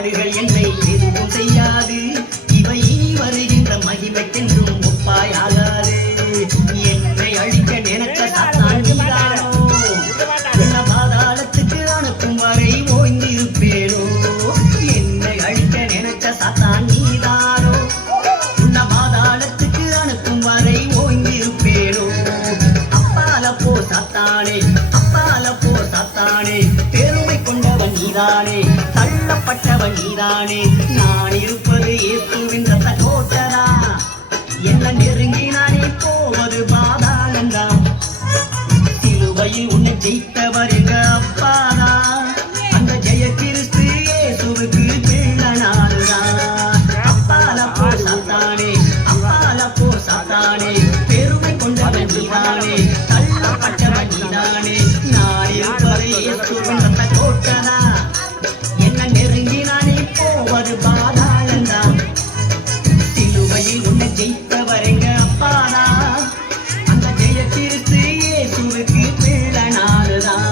பாடுகள் என்னை எதுவும் செய்யாது இவை இனி வருகின்ற மகிமைக்கென்றும் ஒப்பாயாகாது என்னை அழிக்க நினைச்ச சாத்தான் நீதானோ என்ன பாதாளத்துக்கு அனுப்பும் வரை ஓய்ந்திருப்பேனோ என்னை அழிக்க நினைச்ச சாத்தான் நீதானோ உன்ன பாதாளத்துக்கு அனுப்பும் வரை ஓய்ந்திருப்பேனோ அப்பால போ சாத்தானே பெருமை கொண்டவன் நீதானே தள்ளப்பட்டவன் நீதானே நான் இருப்பது இயேசுவின் ரத்த கோட்டரா என்ன நெருங்கி நானே போவது பாதாளந்தான் சிலுவையில் உன்னை ஜெயித்தவர் எங்க அப்பாதா அந்த ஜெய கிறிஸ்து இயேசுவுக்கு பிள்ளனாருதான் அப்பால போ சாத்தானே பெருமை கொண்டவன் நீதானே தள்ளப்பட்டவன் நீதானே நான் இருப்பது இயேசுவின் ரத்த கோட்டரா என்ன நெருங்கி நானே போவது பாதாளந்தான் சிலுவையில் உன்னை ஜெயித்தவர் எங்க அப்பாதா அந்த ஜெய கிறிஸ்து இயேசுவுக்கு பிள்ளனாருதான்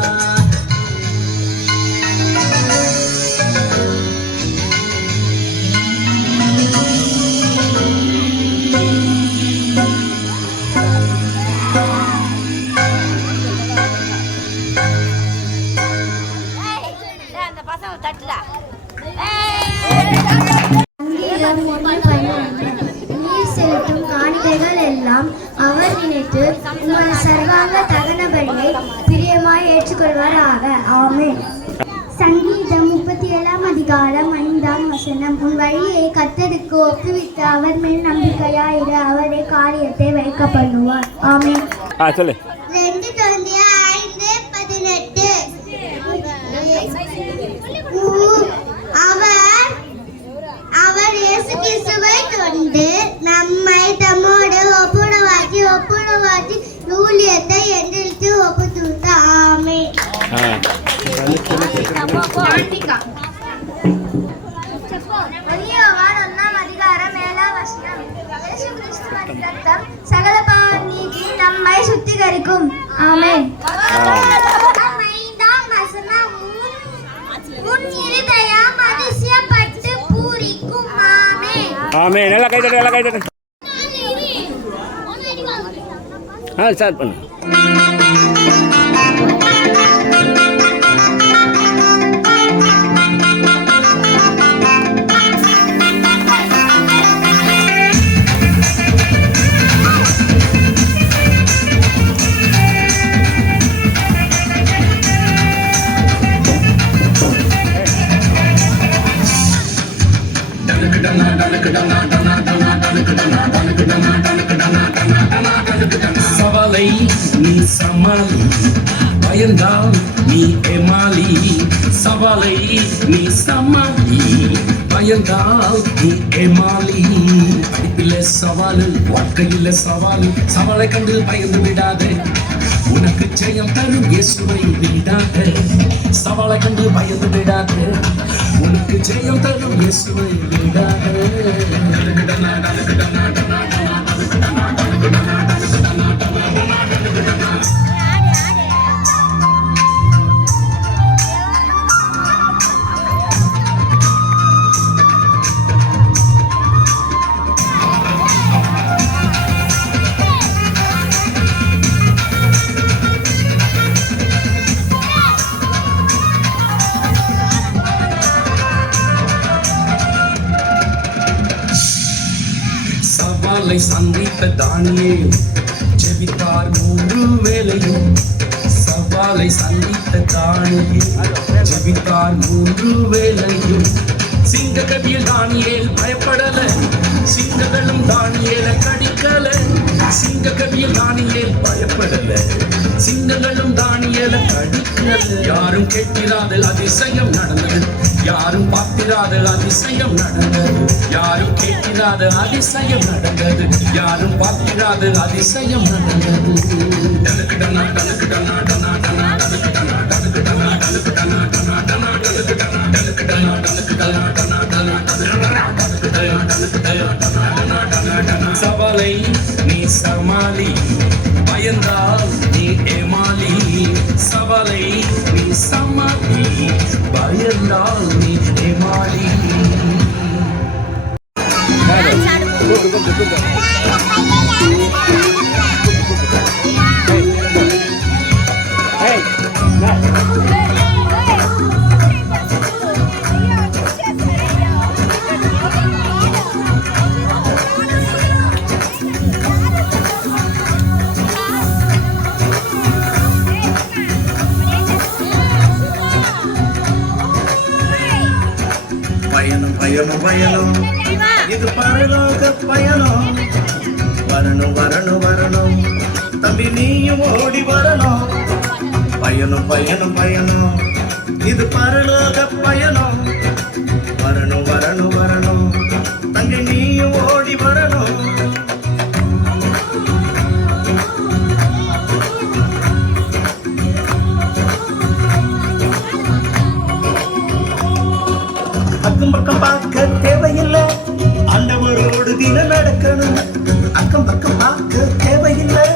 அந்த பசங்க தட்டுடா நீர் செலுத்தும் காணிக்கைகள் எல்லாம் அவர் நினைத்து உமது சர்வாங்க தகன பலியை பிரியமாய் ஏற்றுக்கொள்வாராக. ஆமென். சங்கீதம் 37 அதிகாரம் 5ஆம் வசனம். உன் வழியை கர்த்தருக்கு ஒப்புவித்து அவர் மேல் நம்பிக்கையாயிரு, அவரே காரியத்தை வைக்க பண்ணுவார். ஆமென். சொல்லு. 2 Corinthians 5:18. அவர் இயேசு கிறிஸ்துவை கொண்டு நம்மை தம்மோடு ஒப்புரவாக்கி ஊழியத்தை எங்களுக்கு ஒப்புவித்தார். ஆமென். சகல பாவம் நீக்கி நம்மை சுத்திகரிக்கும். ஆமென். ஆமென். நல்லா கை தட்டு. ஸ்டார்ட் பண்ணு. சவாலை நீ சமாளி பயந்தால் நீ ஏமாளி சவாலை நீ சமாளி பயந்தால் நீ ஏமாளி படிப்பில சவாலு வாழ்க்கையில சவாலை கண்டு பயந்து விடாதே உனக்கு ஜெயம் தரும் இயேசுவை விடாதே சவாலை கண்டு பயந்து விடாதே உனக்கு ஜெயம் தரும் இயேசுவை விடாதே சவாலை சந்தித்த தானியேல் ஜெபித்தார் 3 வேளையும் சவாலை சந்தித்த தானியேல் ஜெபித்தார் 3 வேளையும் சிங்க கவியில் தானியேல் பயப்படல சிங்கங்களும் தானியேல கடிக்கல சிங்க கவியில் தானியேல் பயப்படல சிங்கங்களும் தானியேல கடிக்கல யாரும் கேட்கிறாத அதிசயம் நடந்தது யாரும் பார்த்திராத அதிசயம் நடந்தது யாரும் கேட்கிறாத அதிசயம் நடந்தது யாரும் பார்த்திராத அதிசயம் நடந்தது சவாலை நீ சமாளி பயந்தால் நீ ஏமாளி சவாலை நீ சமாளி பயந்தால் நீ ஏமாளி பயணம் பயணம் பயணம் இது பரலோக பயணம் வரணும் வரணும் வரணும் தம்பி நீயும் ஓடி வரணும் பயணம் பயணம் பயணம் இது பரலோக பயணம் வரணும் வரணும் வரணும் தம்பி நீயும் ஓடி வரணும் அக்கம் பக்கம் பார்க்க தேவையில்லை ஆண்டவரோடு தினம் நடக்கணும் அக்கம் பக்கம் பார்க்க தேவையில்லை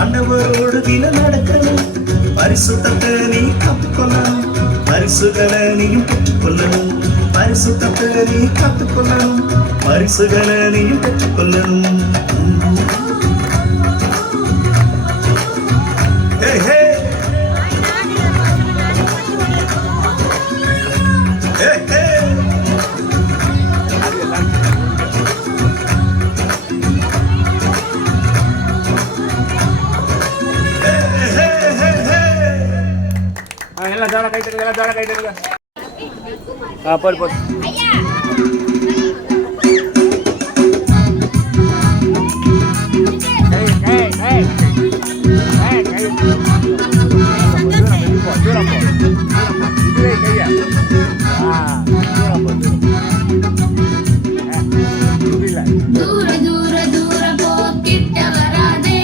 ஆண்டவரோடு தினம் நடக்கணும் பரிசுத்தத்தை நீ கற்றுக்கொள்ளணும் பரிசுகளை நீயும் பெற்றுக்கொள்ளணும் பரிசுத்தத்தை நீ கற்றுக்கொள்ளணும் பரிசுகளை நீயும் பெற்றுக்கொள்ளணும் ஹே ஹே ஹே ஹே எல்லாம் ஜோரா கை தருங்க எல்லாம் ஜோரா கை தருங்க போடு போடு இதுவே கையா தூர தூர தூர போ கிட்ட வராதே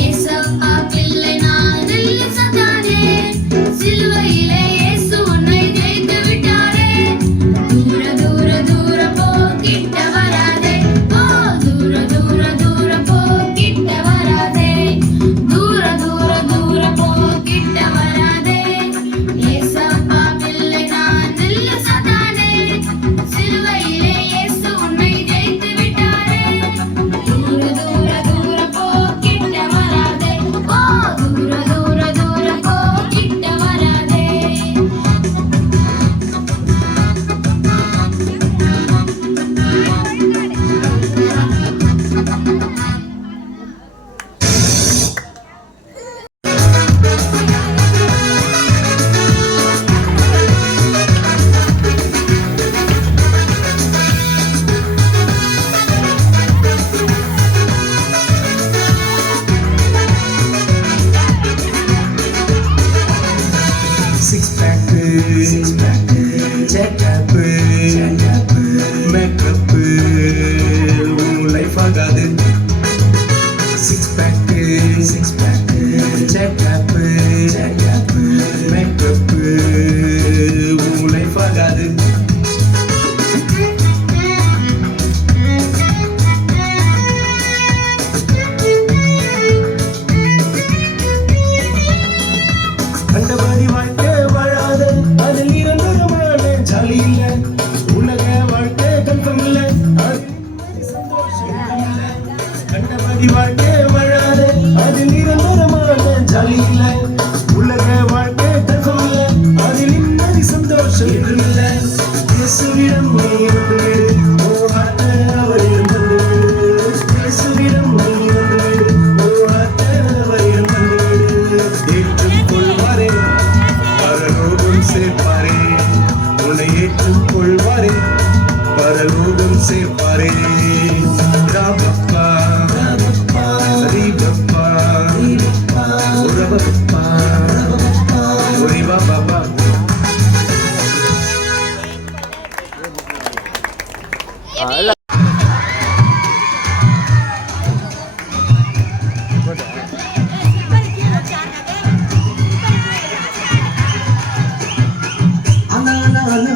ஏசப்பா பிள்ளை நான் நில்லு சதானே சிலுவையிலே இயேசு உன்னை ஜெயித்து விட்டாரே தூர தூர தூர போ கிட்ட வராதே ஓ தூர தூர தூர போ கிட்ட வராதே தூர தூர தூர போ கிட்ட வராதே ஏசப்பா பிள்ளை நான் நில்லு சதானே சிலுவையிலே இயேசு உன்னை ஜெயித்து விட்டாரே தூர தூர தூர போ கிட்ட வராதே ஓ தூர தூர தூர போ கிட்ட வராதே six pack checkup makeup life ஆகாது six pack checkup makeup life ஆகாது கண்டபடி வாழ்க்கை வாழாத அதில் இருந்ததுமான ஜாலி இல்ல உலக வாழ்க்கை கல்பம் இல்ல கண்டபடி வாழ்க்கை வாழாத அதில் இருந்ததுமான ஜாலி இல்ல உலக வாழ்க்கை கல்பம் இல்ல அதில் நிம்மதி சந்தோஷம் இல்ல இயேசுவிடம் நீ வந்து ஓ வார்த்தை அவரிடம் வந்து இயேசுவிடம் நீ வந்து ஓ வார்த்தை அவரிடம் வந்து ஏற்றுக்கொள்வாரே பரலோகம் சேர்ப்பாரே உன்னை ஏற்றுக்கொள்வாரே பரலோகம் சேர்ப்பாரே ராமப்பா ரீபப்பா உறவப்பா உரிவா பாபா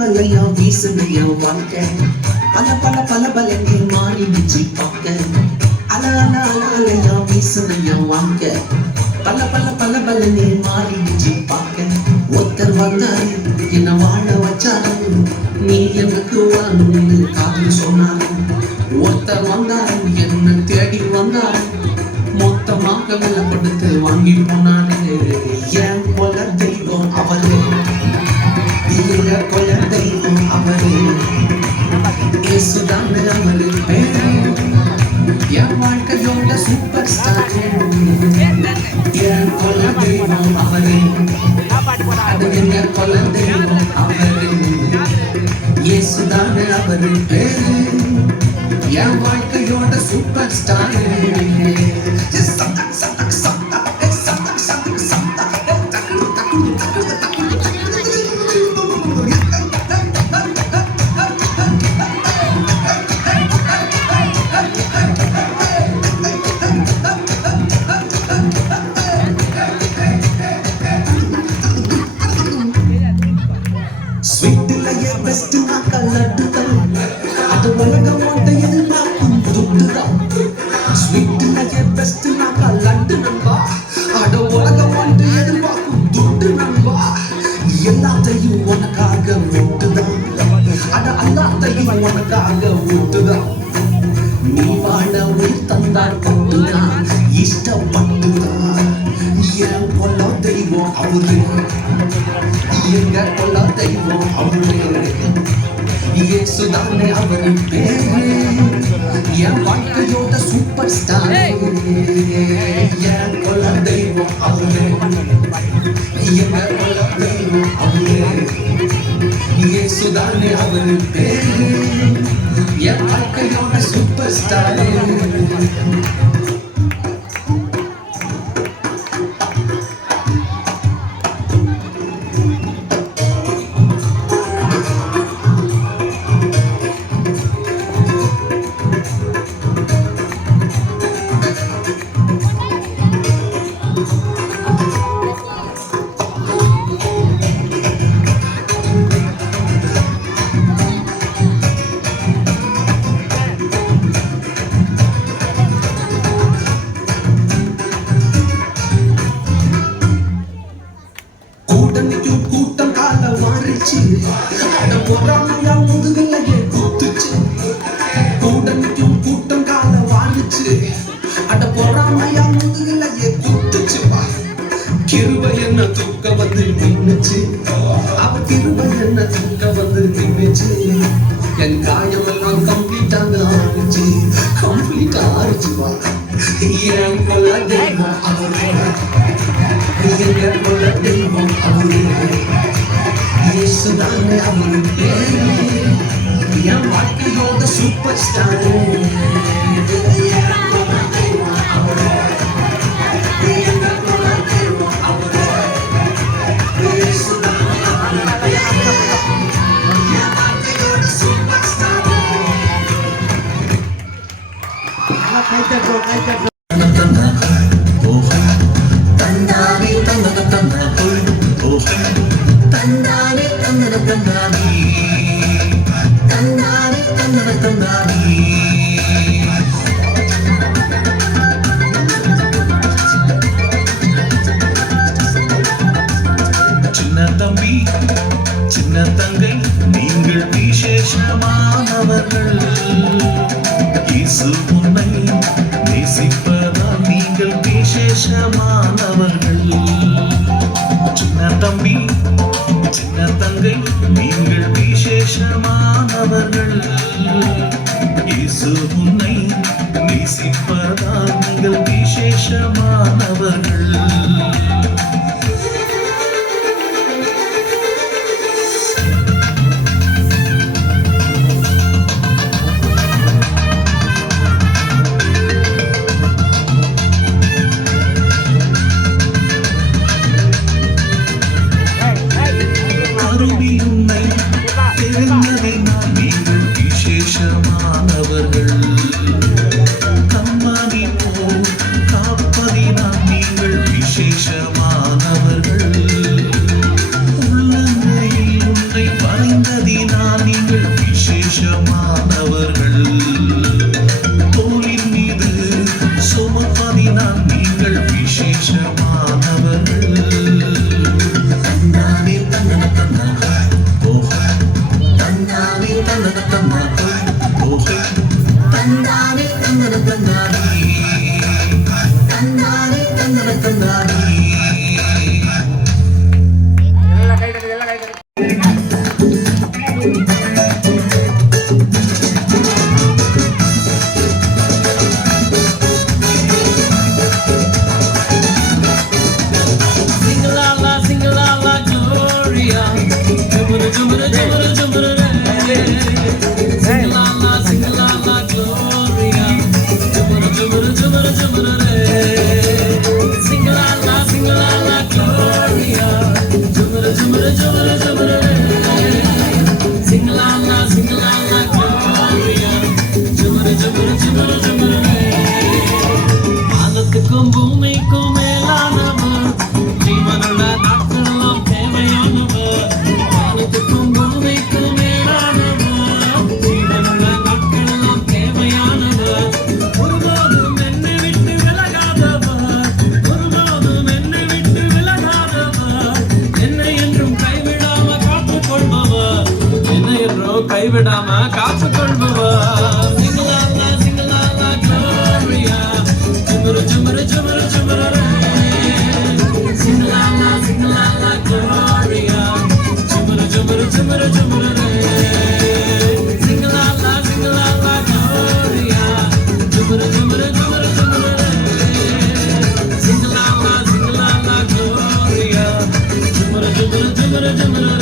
அலையா வீசுதையா வாழ்க்கை பல பல பல பலனே மாறிடுச்சு பார்க்க அலையா வீசுதையா வாழ்க்கை பல பல பல பலனே மாறிடுச்சு பார்க்க ஒருத்தர் வந்தாரு என்ன வாழ வச்சாரு நீ எனக்கு வாழணும் காதல் சொன்னாரு ஒருத்தர் வந்தாரு என்ன தேடி வந்தாரு மொத்தமாக விலை கொடுத்து வாங்கி போனாரு என் கொல தெய்வம் அவரு எங்க கொல தெய்வம் அவரு இயேசுதான் அவரு பேரு என் வாழ்க்கையோட சூப்பர் ஸ்டார் என் கொல தெய்வம் அவரு அது எங்க கொல தெய்வம் அவரு இயேசுதான் அவரு பேரு என் வாழ்க்கையோட சூப்பர் ஸ்டார் ஸ்வீட்டிலேயே பெஸ்ட் நாக்கள் லட்டுதான் அது உலகம் ஓட்ட எதிர்பார்க்கும் துட்டுதான் ஸ்வீட்டிலேயே பெஸ்ட் நாக்கள் லட்டு நண்பா அது உலகம் ஓட்ட எதிர்பார்க்கும் துட்டு நண்பா எல்லாத்தையும் உனக்காக விட்டுதான் அட எல்லாத்தையும் உனக்காக விட்டுதான் நீ வாழ உயிர் தந்தால் பட்டுதான் இஷ்டப்பட்டுதான் என் கொல்ல தெய்வம் அவரு எங்க கொல்ல தெய்வம் அவரு இயேசுதானே அவரு பேரு என் வாழ்க்கையோட சூப்பர் ஸ்டார் என் கொல்ல தெய்வம் அவரு எங்க கொல்ல தெய்வம் அவரு இயேசுதானே அவரு பேரு என் வாழ்க்கையோட சூப்பர் ஸ்டார் கூட்டம் கால மாறிச்சு அட பொறாமையா முதுகலையே குத்துச்சு கூட்டணிக்கும் கூட்டம் கால வாரிச்சு அட பொறாமையா முதுகலையே குத்துச்சு கிருபை என்ன தூக்க வந்து நின்னுச்சு அவ கிருபை என்ன தூக்க வந்து நின்னுச்சு என் காயமெல்லாம் கம்ப்ளீட்டாக ஆறிச்சு வா என் கொல்ல தெய்வம் அவரே எங்க கொல்ல தெய்வம் அவரே இயேசுதானே அவரு பேரு என் வாழ்க்கையோட சூப்பர் ஸ்டார் சின்ன தம்பி சின்ன தங்கை நீங்கள் விசேஷமானவர்கள் இயேசு உன்னை நேசிப்பதால் நீங்கள் விசேஷமானவர்கள் சின்ன தம்பி சின்ன தங்கை நீங்கள் விசேஷமானவர்கள் இயேசு உன்னை நேசிப்பதால் நீங்கள் விசேஷமானவர்கள் உன்னை தெரிந்ததை நான் நீங்கள் விசேஷமானவர்கள் கண்மணி போல் காப்பதினால் நீங்கள் விசேஷமானவர்கள் உள்ளங்கையில் உன்னை வரைந்ததினால் நீங்கள் விசேஷமானவர்கள் தோளின் மீது சுமப்பதினால் நீங்கள் விசேஷமானவர்கள் தந்தா ஜுமுரு ஜுமுரு ஜுமுரு சிங்கலாலா சிங்கலாலா க்ளோரியா ஜுமுரு ஜுமுரு ஜுமுரு ஜுமுரு சிங்கலாலா சிங்கலாலா க்ளோரியா ஜுமுரு ஜுமுரு ஜுமுரு ஜுமுரு சிங்கலாலா சிங்கலாலா க்ளோரியா ஜுமுரு ஜுமுரு ஜுமுரு ஜுமுரு வானத்துக்கும் பூமிக்கும் மேலானவர் ஜீவனுள்ள நாட்களெல்லாம் தேவையானவர் வானத்துக்கும் பூமிக்கும் மேலானவர் ஜீவனுள்ள நாட்களெல்லாம் தேவையானவர் ஒருபோதும் என்னை விட்டு விலகாதவர் ஒருபோதும் என்னை விட்டு விலகாதவர் என்னை என்றும் கைவிடாம காத்துக் கொள்பவர் என்னை என்றும் கைவிடாம காத்துக் கொள்பவர் சிங்கலாலா சிங்கலாலா க்ளோரியா ஜுமுரு ஜுமுரு ஜுமுரு ஜுமுரு சிங்கலாலா சிங்கலாலா க்ளோரியா ஜுமுரு ஜுமுரு ஜுமுரு ஜுமுரு சிங்கலாலா சிங்கலாலா க்ளோரியா ஜுமுரு ஜுமுரு ஜுமுரு ஜுமுரு சிங்கலாலா சிங்கலாலா க்ளோரியா ஜுமுரு ஜுமுரு ஜுமுரு ஜுமுரு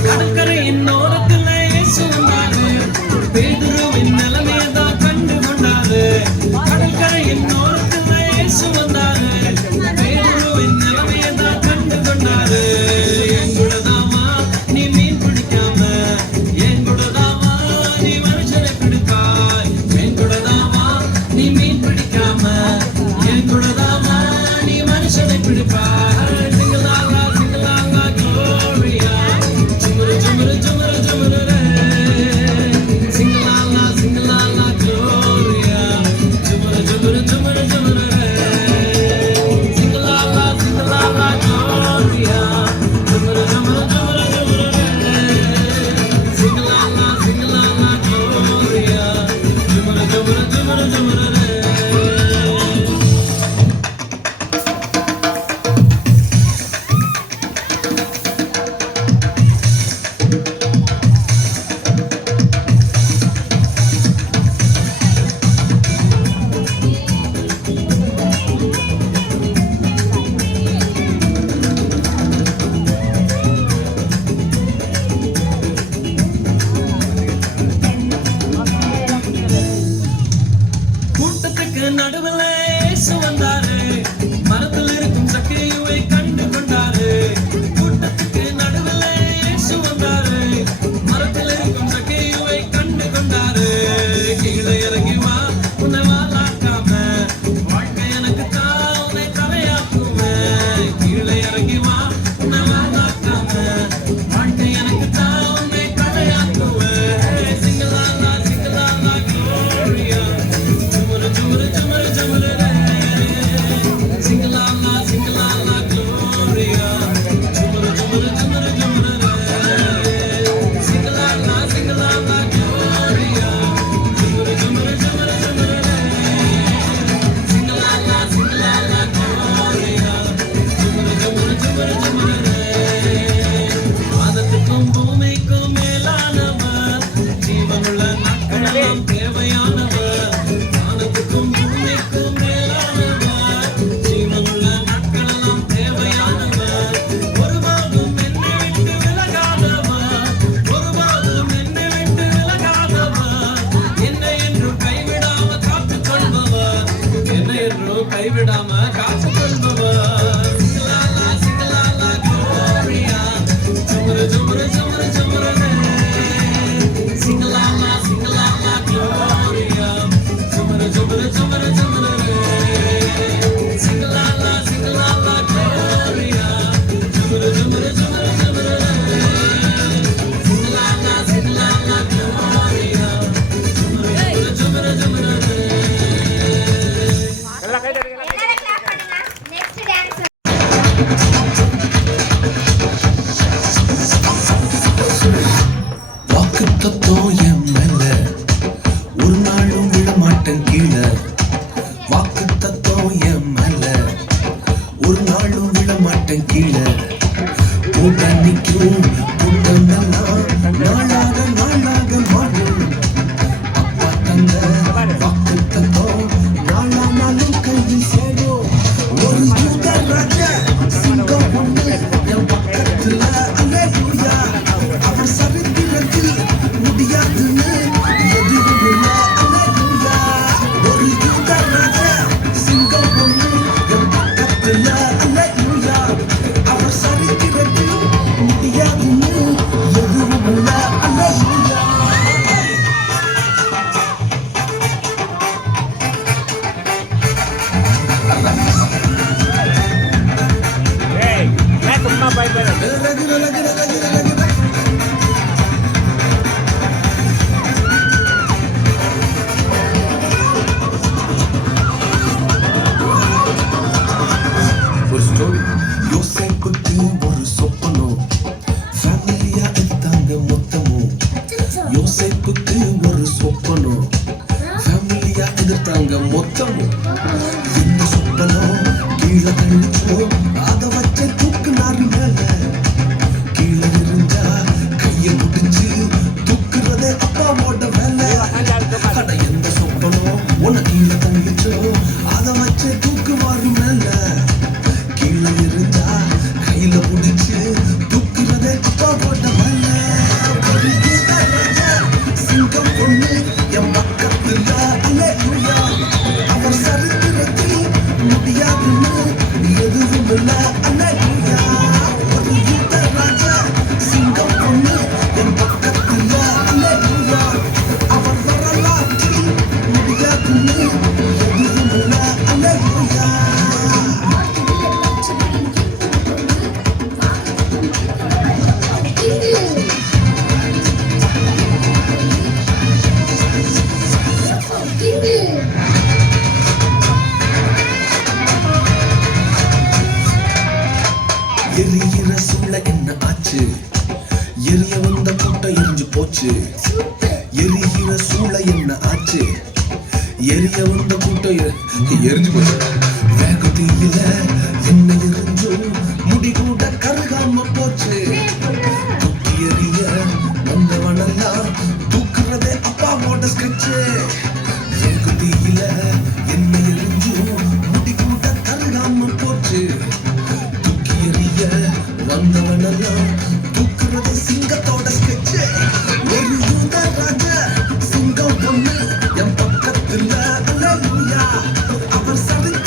கடற்கரையின் ஓரத்துல இயேசு வந்தாரு பேதுருவின் நிலைமையதான் கண்டு கொண்டாரு கடற்கரையின் ஓரத்துல இயேசு வந்தாரு பேதுருவின் நிலைமையதான் கண்டு கொண்டாரு என் கூடதாமா நீ மீன் பிடிக்காம என் கூடதாமா நீ மனுஷனை பிடிப்பாய் என் கூடதாமா நீ மீன் பிடிக்காம என் கூடதாமா நீ மனுஷனை பிடிப்பாய் சிங்கலாலா சிங்கலாலா க்ளோரியா ஜுமுரு ஜுமுரு ஜுமுரு ஜுமுரு சிங்கலாலா சிங்கலாலா க்ளோரியா ஜுமுரு ஜுமுரு ஜுமுரு ஜுமுரு சிங்கலாலா சிங்கலாலா க்ளோரியா ஜுமுரு ஜுமுரு ஜுமுரு ஜுமுரு சிங்கலாலா சிங்கலாலா க்ளோரியா ஜுமுரு ஜுமுரு ஜுமுரு ஜுமுரு கூட்டத்துக்கு நடுவுல இயேசு வந்தாரு மரத்தில் இருக்கும் சக்கையுவை கண்டு கொண்டாரு கூட்டத்துக்கு நடுவுல இயேசு வந்தாரு மரத்தில் இருக்கும் சக்கையுவை கண்டு கொண்டாரு கீழே இறங்கி வா உன்னை வாழாக்காம வாழ்க்கை எனக்கு தான் உன்னை தலையாக்குவேன் கீழே இறங்கி வா உன்னை வாழாக்காம வாழ்க்கை எனக்கு தான் உன்னை தலையாக்குவேன் சிங்கலாலா சிங்கலாலா க்ளோரியா ஜுமுரு ஜுமுரு ஜுமுரு ஜுமுரு சிங்கலாலா சிங்கலாலா க்ளோரியா ஜுமுரு ஜுமுரு ஜுமுரு ஜுமுரு சிங்கலாலா சிங்கலாலா க்ளோரியா ஜுமுரு ஜுமுரு ஜுமுரு ஜுமுரு சிங்கலாலா சிங்கலாலா க்ளோரியா ஜுமுரு ஜுமுரு ஜுமுரு ஜுமுரு வானத்துக்கும் பூமிக்கும் மேலானவர் ஜீவனுள்ள நாட்களெல்லாம் தேவையானவர் வானத்துக்கும் பூமிக்கும் மேலானவர் ஜீவனுள்ள நாட்களெல்லாம் தேவையானவர் ஒருபோதும் என்னை விட்டு விலகாதவர் ஒருபோதும் என்னை விட்டு விலகாதவர் என்னை என்றும் கைவிடாம காத்துக் கொள்பவர் என்னை என்றும் கைவிடாம காத்துக் கொள்பவர் சிங்கலாலா சிங்கலாலா க்ளோரியா ஜுமுரு ஜுமுரு ஜுமுரு ஜுமுரு சிங்கலாலா சிங்கலாலா க்ளோரியா ஜுமுரு ஜுமுரு ஜுமுரு ஜுமுரு சிங்கலாலா சிங்கலாலா க்ளோரியா ஜுமுரு ஜுமுரு ஜுமுரு ஜுமுரு சிங்கலாலா சிங்கலாலா க்ளோரியா ஜுமுரு ஜுமுரு ஜுமுரு ஜுமுரு எல்லாம் கை தட்டுங்க. எல்லாரும் clap பண்ணுங்க. Next dance. மாறும் கூட்டமெல்லாம் நாளாக நாளாக மாறும் அப்பா தந்த வாக்கு தந்தோம் நாளானாலும் கையில் சேரும் ஒரு யூத ராஜா சிங்கம் ஒன்று என் பக்கத்துல அல்லேலூயா அவர் சரித்திரத்தில் முடியாதுன்னு எதுவும் இல்லை அல்லேலூயா ஒரு யூத ராஜா சிங்கம் ஒன்று என் பக்கத்துல அல்லேலூயா அவர் சரித்திரத்தில் முடியாதுன்னு எதுவும் இல்லை அல்லேலூயா ஏய் நான் சும்மா போயிட்டு ஒரு ஸ்டோரி யோசேப்புக்கு ஒரு சொப்பனம் ஃபேமிலியா எடுத்தாங்க மொத்தமும் யோசேப்புக்கு ஒரு சொப்பனம் ஃபேமிலியா எதிர்த்தாங்க மொத்தமும் இந்த சொப்பனம் கீழே கழிச்சோ அதை வச்ச தூக்குனாரு மேல கீழே இருந்தா கையை முடிச்சு தூக்குறதே அப்பாவோட வேலை அட எந்த சொப்பனம் உன கீழே தங்கிச்சோ அதை வச்ச தூக்குவாரு மேல கீழே இருந்தா கையில முடிச்சு தூக்குறதே அப்பாவோட வேலை ஒரு யூத ராஜா சிங்கம் பொண்ணு என் பக்கத்துல அல்லேலூயா அவர் சரித்திரத்தில் முடியாதுன்னு எதுவும் இல்லை அல்லேலூயா ஒரு யூத ராஜா சிங்கம் பொண்ணு என் பக்கத்துல அல்லேலூயா அவர் வரலாற்றில் முடியாதுன்னு எதுவும் இல்லை அல்லேலூயா எரிகிற சூளை என்ன ஆச்சு எரிய வந்த கூட்டம் எரிஞ்சு போச்சு எரிகிற சூளை என்ன ஆச்சு எரிய வந்த கூட்டம் எரிஞ்சு போச்சு வேகத்தீயில என்ன எரிஞ்சும் முடி கூட கருகாம போச்சு தூக்கி எறிய வந்தவனெல்லாம் தூக்குறதே அப்பாவோட ஸ்கெட்சு வேகத்தீயில என்ன எரிஞ்சும் முடி கூட கருகாம போச்சு தூக்கி எறிய வந்தவனெல்லாம் தூக்குறது சிங்கத்தோட ஸ்கெட்சு ஒரு யூத ராஜா சிங்கம் ஒண்ணு என் பக்கத்துல அல்லேலூயா அவர் சரித்திரத்தில்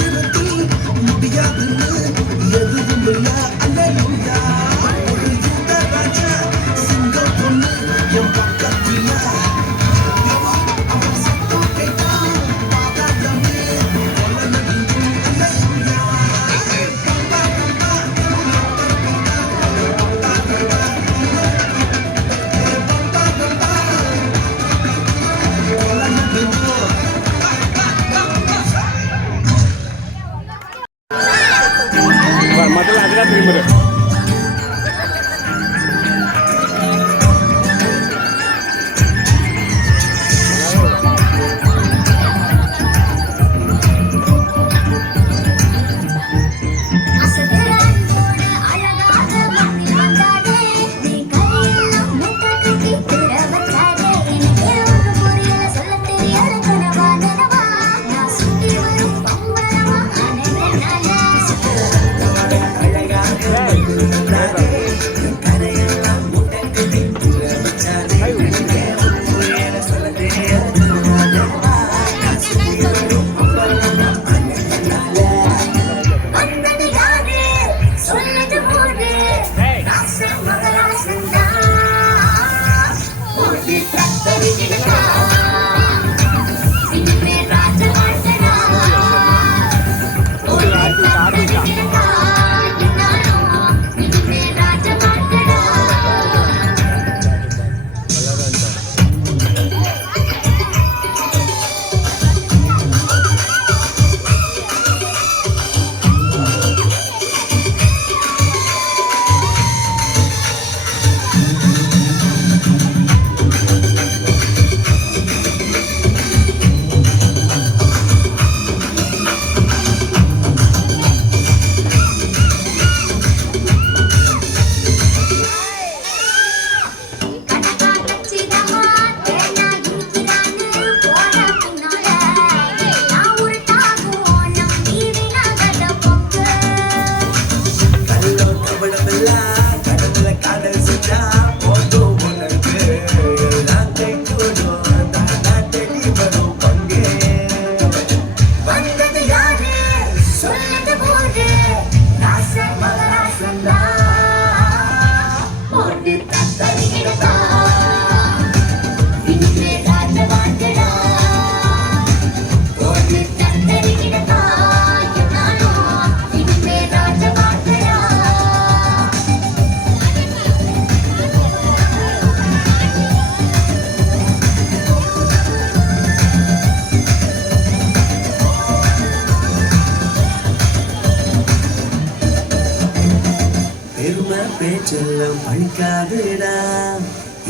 ஊமை பேச்செல்லாம் பழிக்காதுடா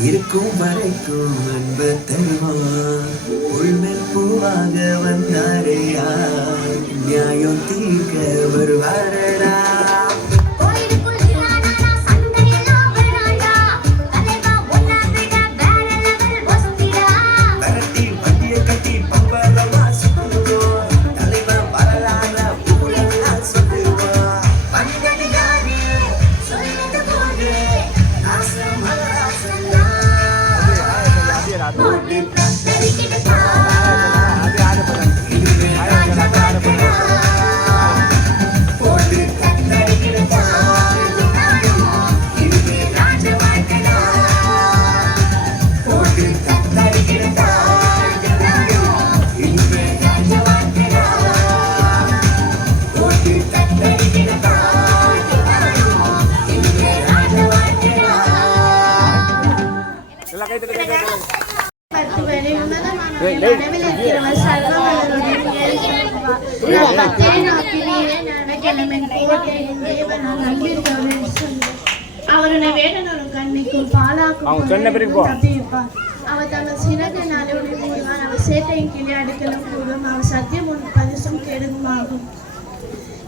இருக்கும் வரைக்கும் அன்பு தருவான் உள்மேல் பூவாக வந்தாரையா நியாயம் தீர்க்க வருவாரடா கோயிலுக்குள் இல்லாதடா சண்டை எல்லாம் வேணாண்டா தலைவா ஒன்னா விட வேற லெவல் வஸ்திடா விரட்டி வண்டிய கட்டி பம்பரமா சுத்துவோம் தலைவன் வரலாற ஊரெல்லாம் சொல்லுவோம் மனிதனியாரே சொல்லினது போலே ஆசம் ஆசந்தா போட்டு தத்தரிக்கிட்டா போட்டு தத்தரிக்கிட்டா இதுவே ராஜ வாழ்க்கடா போட்டு தத்தரிக்கிட்டா இதுவே ராஜ வாழ்க்கடா போட்டு தத்தரிக்கிட்டா இதுவே ராஜ வாழ்க்கடா எல்லாம் கை தட்டு, கை தட்டு. பத்து வேலை உன்னதமான நடுவில் இருக்கிறவர் சர்வ வல்லவருடைய இறைவன் பத்தே நாட்களிலே நடக்கலமென் கோட்டை என் தேவனால் நம்பியிருக்கிறவரை சொல்லு. அவருடைய வேடனும் கண்ணிக்கும் பாலாக்கும் அவன் சொன்ன பிறகு போ. தப்பியிருப்பான். அவர் தங்கள் சிறகினாலே உடைய மூடுவான். அவர் சேட்டையின் கீழே அடுக்கலும் கூடும். அவர் சத்தியம் உன் பரிசும் கேடுமாகும்.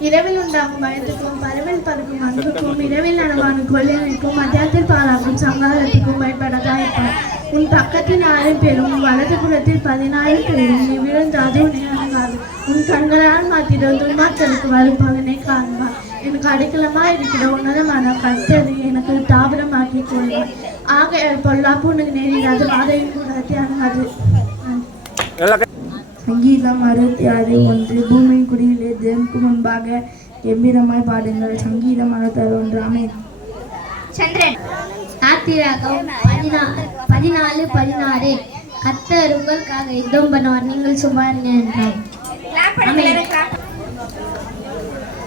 இரவில் உண்டாகும் பயத்துக்கும் பறவையில் பறக்கும் அன்புக்கும் இரவில் நடவானும் கொள்ளையனுக்கும் மத்தியத்தில் பாலாக்கும் சங்காரத்துக்கும் பயப்படதா இருப்பார். உன் பக்கத்தில் 1000 பேரும் உன் வலது புறத்தில் 14 பேரும் நீ விழுந்தாது உன்னை அணுகாது. உன் கண்களால் மாத்திரம் துன்மாற்றலுக்கு வரும் பலனை காண்பார். எனக்கு அடைக்கலமா இருக்கிற உன்னதமான கர்த்தரை எனக்கு தாபரமாக்கி கொள்வார். ஆகையால் பொல்லாப்பு உனக்கு நேரிடாது வாதையும் கூடாது அணுகாது. எல்லாம் கை- சங்கீதம் 66:1 பூமியின் குடியிலே தேவனுக்கு முன்பாக கம்பீரமாய் பாடுங்கள். சங்கீதம் 61 ஆமென். சந்திரன் ஆத்திராகம் 14:16 கர்த்தர் உங்களுக்காக யுத்தம் பண்ணுவார் நீங்கள் சும்மா இருங்க என்றார்.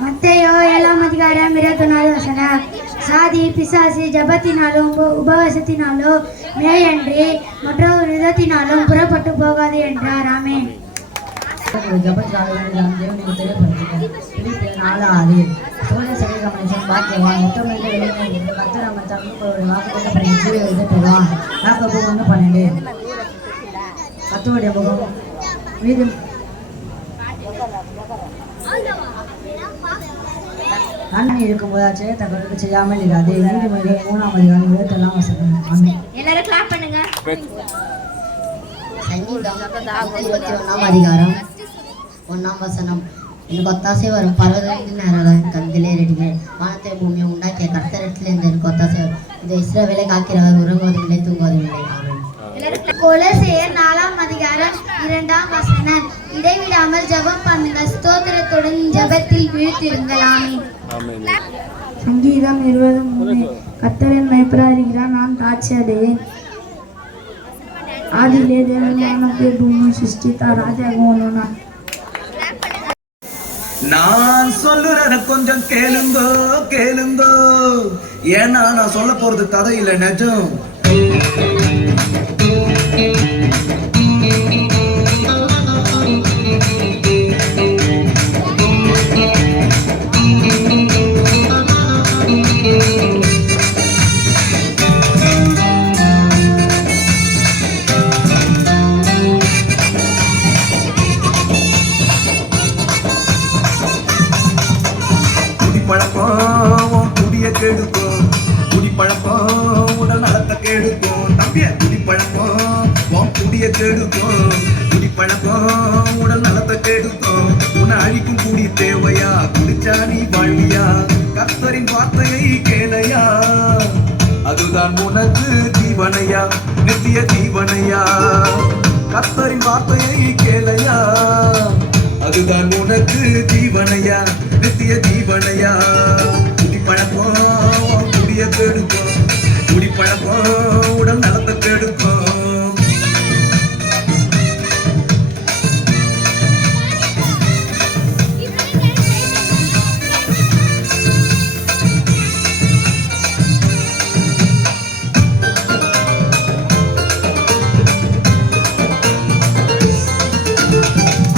மத்தேயு 7:21 சாதி பிசாசு ஜபத்தினாலும் உபவாசத்தினாலோ மேயன்றி மற்றொரு விதத்தினாலும் புறப்பட்டு போகாது என்றார். ஆமென். ஜபத்தினாலும் தேவனுக்கு தெரியப்படுத்துகிறேன். பிலிப்பியர் 4:6 சோழ சரீர மனுஷன் பாக்கியவான் மொத்தமில்லை விளையாடு கர்த்தர் அமைச்சர் உங்களுடைய வாக்குத்தத்தை பண்ணி ஜீவியத்தை பெறுவான். யாக்கோபு 1:12 கர்த்தருடைய முகம் மீது நன்மை இருக்கும்போது அச்செய்யத்தக்கவர்களுக்கு செய்யாமல் இராது. நீதிமொழிகள் 3:21 ஆமென். எல்லாரும் கிளாப் பண்ணுங்க. சங்கீதம் 21 1 எனக்கு ஒத்தாசை வரும் பர்வதத்தின் நேரம் கண்களே ரெடிகள் வானத்தை பூமியை உண்டாக்கிய கர்த்தரிடத்திலிருந்து எனக்கு ஒத்தாசை வரும். இது இஸ்ரவேலை காக்கிறவர் உறங்குவதில்லை தூங்குவதில்லை. ஆமென். கொலோசியர் 4:2 இடைவிடாமல் ஜெபம் பண்ணுங்க ஸ்தோத்திரத்துடன் ஜெபத்தில் வீழ்த்திருங்கள். ஆமென். ஆமென். சங்கீதம் 20:3 கர்த்தரின் மேய்ப்பராயிருக்கிறார் நான் தாட்சி அடைவேன். ஆதியிலே தேவன் வானத்தை பூமி சிருஷ்டித்தார். ராஜாகம் 1 நான் சொல்லுறத கொஞ்சம் கேளுங்கோ கேளுங்கோ ஏன்னா நான் சொல்ல போறது கதை இல்ல நிஜம். குடிப்பழக்கம் குடிய கெடுக்கும் குடிப்பழக்கம் உடல் நலத்தை கெடுக்கும் தம்பிய குடிப்பழக்கம் குடிய கெடுக்கும் குடிப்பழக்கம் உடல் நலத்தை கெடுக்கும் உன்னை அழிக்கும் கூடி தேவையா குடிச்சா நீ வாழ்வியா கர்த்தரின் வார்த்தையை கேளையா அதுதான் உனக்கு ஜீவனையா நித்திய ஜீவனையா கர்த்தரின் வார்த்தையை கேளையா அதுதான் உனக்கு ஜீவனையா நித்திய ஜீவனையா குடிப்பழக்கம் குடிய கெடுக்கும் குடிப்பழக்கம் உடல் நலத்தை கெடுக்கும்.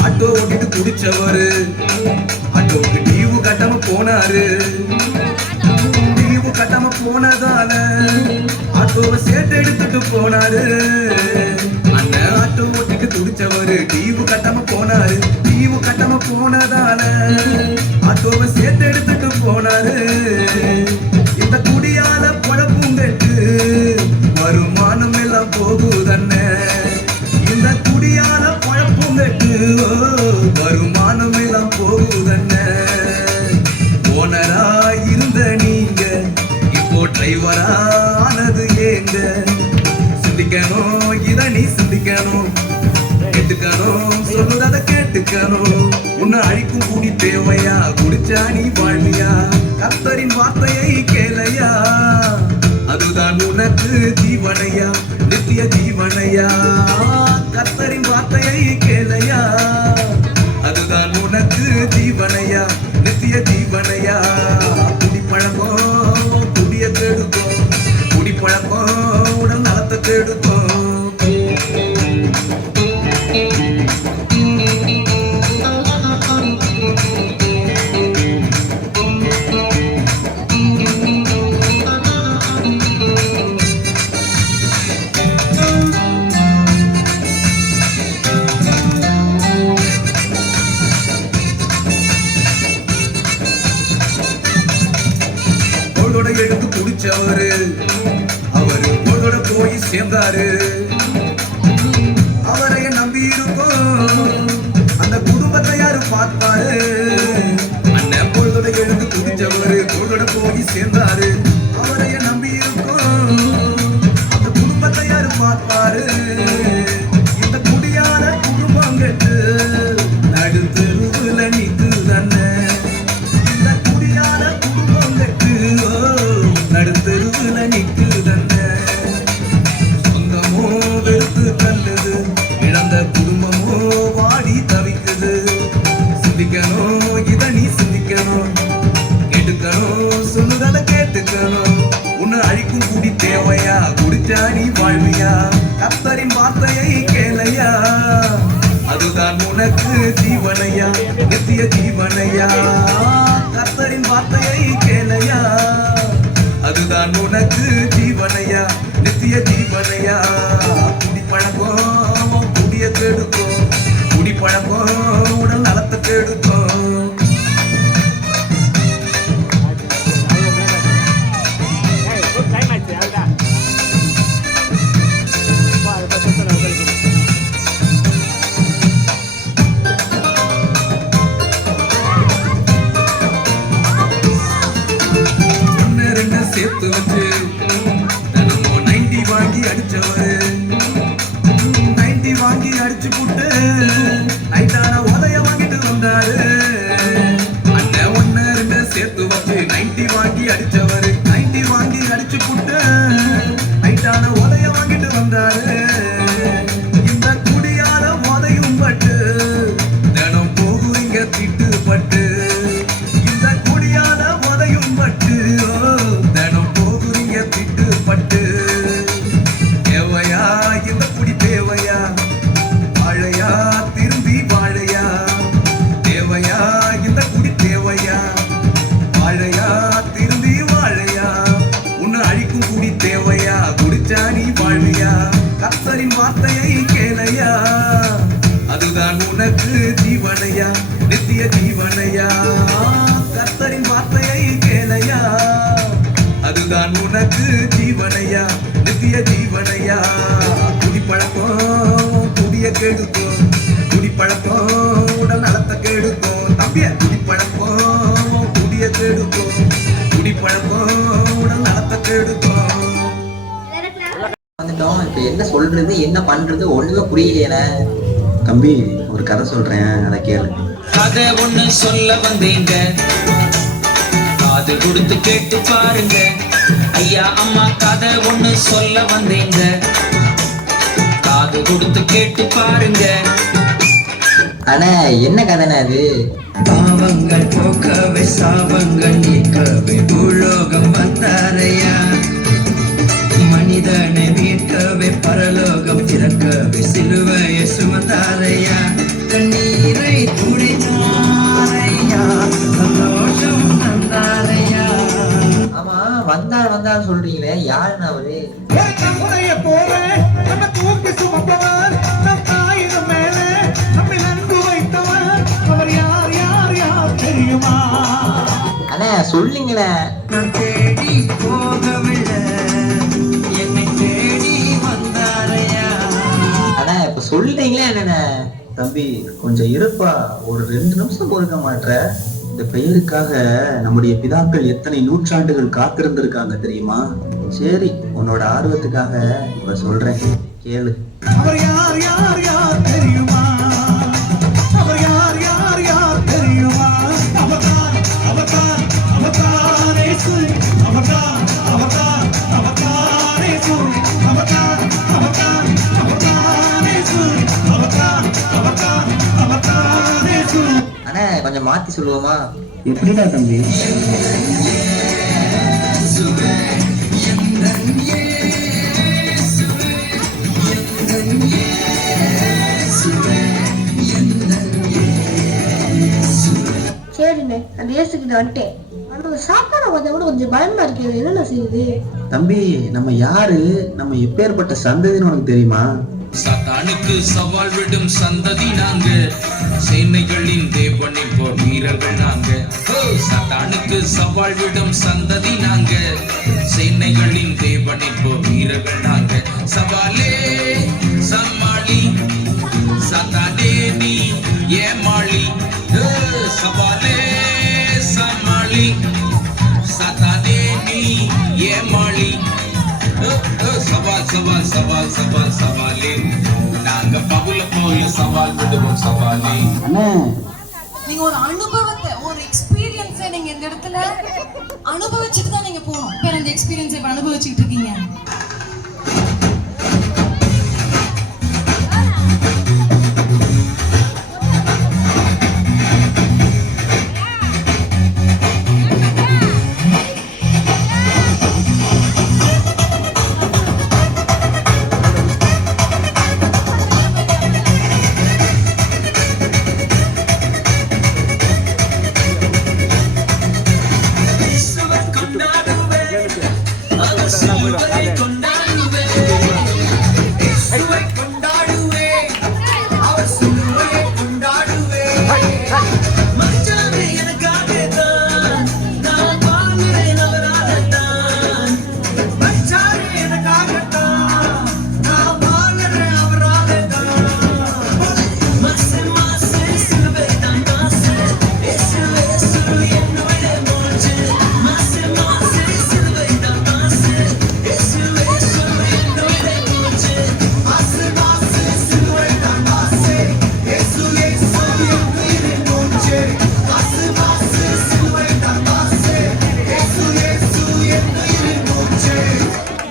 ஆட்டோ ஓட்டிட்டு குடிச்சவரு ஆட்டோக்கு லீவு கட்டாம போனாரு. ஆட்டோவை சேட்டு எடுத்துட்டு போனாரு. அண்ணன் ஆட்டோ ஓட்டிட்டு துடிச்சவரு டீவு கட்டாம போனாரு. டீவு கட்டாம போனதால ஆட்டோவை சேட்டு எடுத்துட்டு போனாரு. இந்த குடியால பொழப்பும் கெட்டு வருமானம் எல்லாம் போகுதண்ணே. இந்த குடியால பொழப்பும் கெட்டு வருமானம் எல்லாம் போகுதண்ணே. ஓனரா இருந்த நீங்க இப்போ டிரைவரா ஆனது ஏங்க? சிந்திக்கணும், இத நீ சிந்திக்கணும், கேட்டுக்கணும், சொல்லுறத கேட்டுக்கணும். உன்னை அழிக்கும் கூடி தேவையா? குடிச்சா நீ வாழ்வியா? கர்த்தரின் வார்த்தையை கேளையா? அதுதான் உனக்கு ஜீவனையா, நித்திய ஜீவனையா. கர்த்தரின் வார்த்தையை கேளையா? அதுதான் உனக்கு ஜீவனையா, நித்திய ஜீவனையா. குடிப்பழக்கம் குடிய கெடுக்கும், குடிப்பழக்கம் உடல் நலத்தை கெடுக்கும். பொழுதோட எடுத்து குடிச்சவரு அவரு பொழுதோட போய் சேர்ந்தாரு. அவரை நம்பி இருக்கும் அந்த குடும்பத்தை யாரு பார்த்தாரு? அண்ணன் பொழுதோட எடுத்து குடிச்சவரு பொழுதோட போய் சேர்ந்தாரு. அவரை நம்பி இருக்கும் அந்த குடும்பத்தை யாரு பார்ப்பாரு? இந்த குடியால குடும்பம் கெட்டு நடு தெருவுல நிக்குதண்ணே. இந்த குடியால குடும்பம் கெட்டு நடுத்தெருவுல நிக்குதண்ணே. சொந்தமோ வெறுத்து தள்ளுது, இழந்த குடும்பமோ வாடி தவிக்குது. சிந்திக்கணும், இத நீ சிந்திக்கணும், கேட்டுக்கணும், சொல்லுறத கேட்டுக்கணும். உன்னை அழிக்கும் கூடி தேவையா? குடிச்சா நீ வாழ்வியா? கர்த்தரின் வார்த்தையை கேளையா? அதுதான் உனக்கு ஜீவனையா, நித்திய ஜீவனையா. கர்த்தரின் வார்த்தையை கேளையா? அதுதான் உனக்கு ஜீவனையா, நித்திய ஜீவனையா. குடிப்பழக்கம் குடிய கெடுக்கும், குடிப்பழக்கம் உடல் நலத்தை கெடுக்கும். டைம் ஆச்சு அதுதான். சேர்த்து வச்சு தினமும் 90 வாங்கி அடிச்சவரு 90 வாங்கி அடிச்சு புட்டு நைட்டான உதய வாங்கிட்டு வந்தாரு. அண்ணன் 1 2 சேர்த்து வச்சு 90 வாங்கி அடிச்சவரு 90 வாங்கி அடிச்சு புட்டு நைட்டான உதய வாங்கிட்டு வந்தாரு. இந்த குடியால உதையும் பட்டு தினம் போகுவீங்க திட்டு பட்டு. இந்த குடியால உதையும் பட்டு தினம் போகுறீங்க திட்டுப்பட்டு. தேவையா இந்த குடி தேவையா? வாழையா திரும்பி வாழையா? தேவையா இந்த குடி தேவையா? வாழையா திரும்பி வாழையா? உன்னை அழிக்கும் குடி தேவையா? குடிச்சா நீ வாழ்வியா? கர்த்தரின் வார்த்தையை கேளையா? அதுதான் உனக்கு ஜீவனையா, நித்திய ஜீவனையா. கர்த்தரின் வார்த்தையை கேளையா? அதுதான் உனக்கு ஜீவனையா, நித்திய ஜீவனையா. குடிப்பழக்கம் குடிய கெடுக்கும், குடிப்பழக்கம் உடல் நலத்தை கெடுக்கும். தம்பிய குடிப்பழக்கம் குடிய கெடுக்கும், குடிப்பழக்கம் உடல் நலத்தை கெடுக்கும். வந்துட்டோம். இப்ப என்ன சொல்றது என்ன பண்றது ஒண்ணுமே புரியலையே. தம்பி ஒரு கதை சொல்றேன், அதை கேளு. கதை ஒண்ணு சொல்ல வந்தீங்க, காது கொடுத்து கேட்டு பாருங்க. ஐயா அம்மா கதை ஒண்ணு சொல்ல வந்தீங்க, காது கொடுத்து கேட்டு பாருங்க. அண்ணா என்ன கதைனா அது? பாவங்கள் போக்கவே சாபங்கள் நீக்கவே பூலோகம் வந்தாரையா. மனிதனை மீட்கவே பரலோகம் திறக்கவே சிலுவையை சுமந்தாரையா. கண்ணீரை துடைத்தாரையா, சந்தோஷம் தந்தாரையா. ஆமா வந்தார் சொல்றீங்களே, யாருன்னு அவரு? அண்ணே சொல்லுங்களேன். நான் தேடி போகவில்லை, என்னை தேடி வந்தாரையா. அண்ணா இப்ப சொல்லிட்டீங்களே என்னண்ணே. தம்பி கொஞ்சம் இருப்பா, ஒரு 2 நிமிஷம் பொறுக்க மாட்ற. இந்த பெயருக்காக நம்முடைய பிதாக்கள் எத்தனை நூற்றாண்டுகள் காத்திருந்திருக்காங்க தெரியுமா? சரி, உன்னோட ஆர்வத்துக்காக இப்ப சொல்றேன், கேளு. அவர் யார் யார் யார் தெரியுமா? அவர் யார் யார் யார் தெரியுமா? அவர்தான் அவர்தான் அவர்தான் இயேசு. அவர்தான் அவர்தான் அவர்தான் இயேசு. அவர்தான் அவர்தான் அவர்தான் இயேசு. அவர்தான் அவர்தான் அவர்தான் இயேசு. அண்ணா கொஞ்சம் மாத்தி சொல்லுவோமா? எப்படிடா தம்பி? சரிண்ணே, அந்த இயேசுக்கிட்ட வந்துட்டேன். அந்த சாப்பாடு வந்தா கூட கொஞ்சம் பயமா இருக்கு, என்னென்ன செய்யுது? தம்பி நம்ம யாரு, நம்ம எப்பேற்பட்ட சந்ததின்னு உனக்கு தெரியுமா? சாத்தானுக்கு சவால் விடும் சந்ததி நாங்க, சேனைகளின் தேவனின் போர் வீரர்கள் நாங்க. சாத்தானுக்கு சவால் விடும் சந்ததி நாங்க, சேனைகளின் தேவனின் போர் வீரர்கள் நாங்க. சவாலே சமாளி, சாத்தானே நீ ஏமாளி. சவாலே சமாளி, சாத்தானே நீ ஏமாளி. சவால் சவால் சவால் சவால் சவாலே, நாங்க பகுல போல சவால் விடுவோம் சவாலே. நீங்க ஒரு அனுபவத்தை, ஒரு எக்ஸ்பீரியன்ஸை நீங்க இந்த இடத்துல அனுபவிச்சுட்டு தான் நீங்க போகணும். இப்ப அந்த எக்ஸ்பீரியன்ஸை இப்ப அனுபவிச்சுட்டு இருக்கீங்க.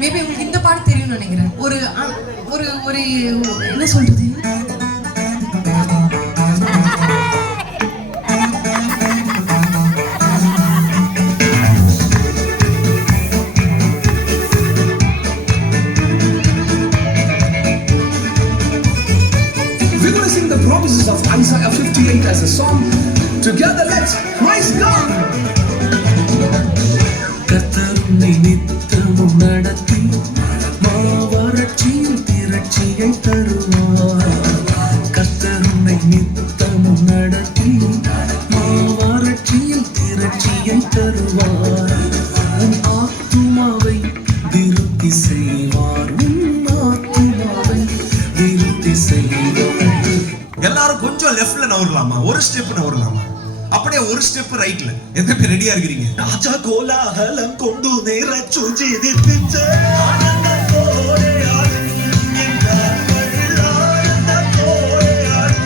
மேபி உங்களுக்கு இந்த பாட்டு தெரியும்னு நினைக்கிறேன். ஒரு ஒரு ஒரு என்ன சொல்றது, We're going to sing the promises of Isaiah 58 as a song. Together, let's praise God. கர்த்தருனை நித்தமும் நடத்தி மாவறட்சியில் திரட்சியை தருவார். கர்த்தருனை நித்தமும் நடத்தி மாவறட்சியில் திரட்சியை தருவார். உன் ஆத்துமாவை விருத்தி செய்வார். உன் ஆத்துமாவை விருத்தி செய்வார். எல்லாரும் கொஞ்சம் லெஃப்ட்ல நவரலாமா, ஒரு ஸ்டெப் நவரலாமா, அப்படியே ஒரு ஸ்டெப் ரைட்ல. எத்தனை பேர் ரெடியா இருக்கிறீங்க? ராஜா கோலாகலம் கொண்டு நேரச்சு ஜீவித்து ஆனந்தத்தோடே ஆடு எங்கள் ஆனந்தத்தோடே ஆடு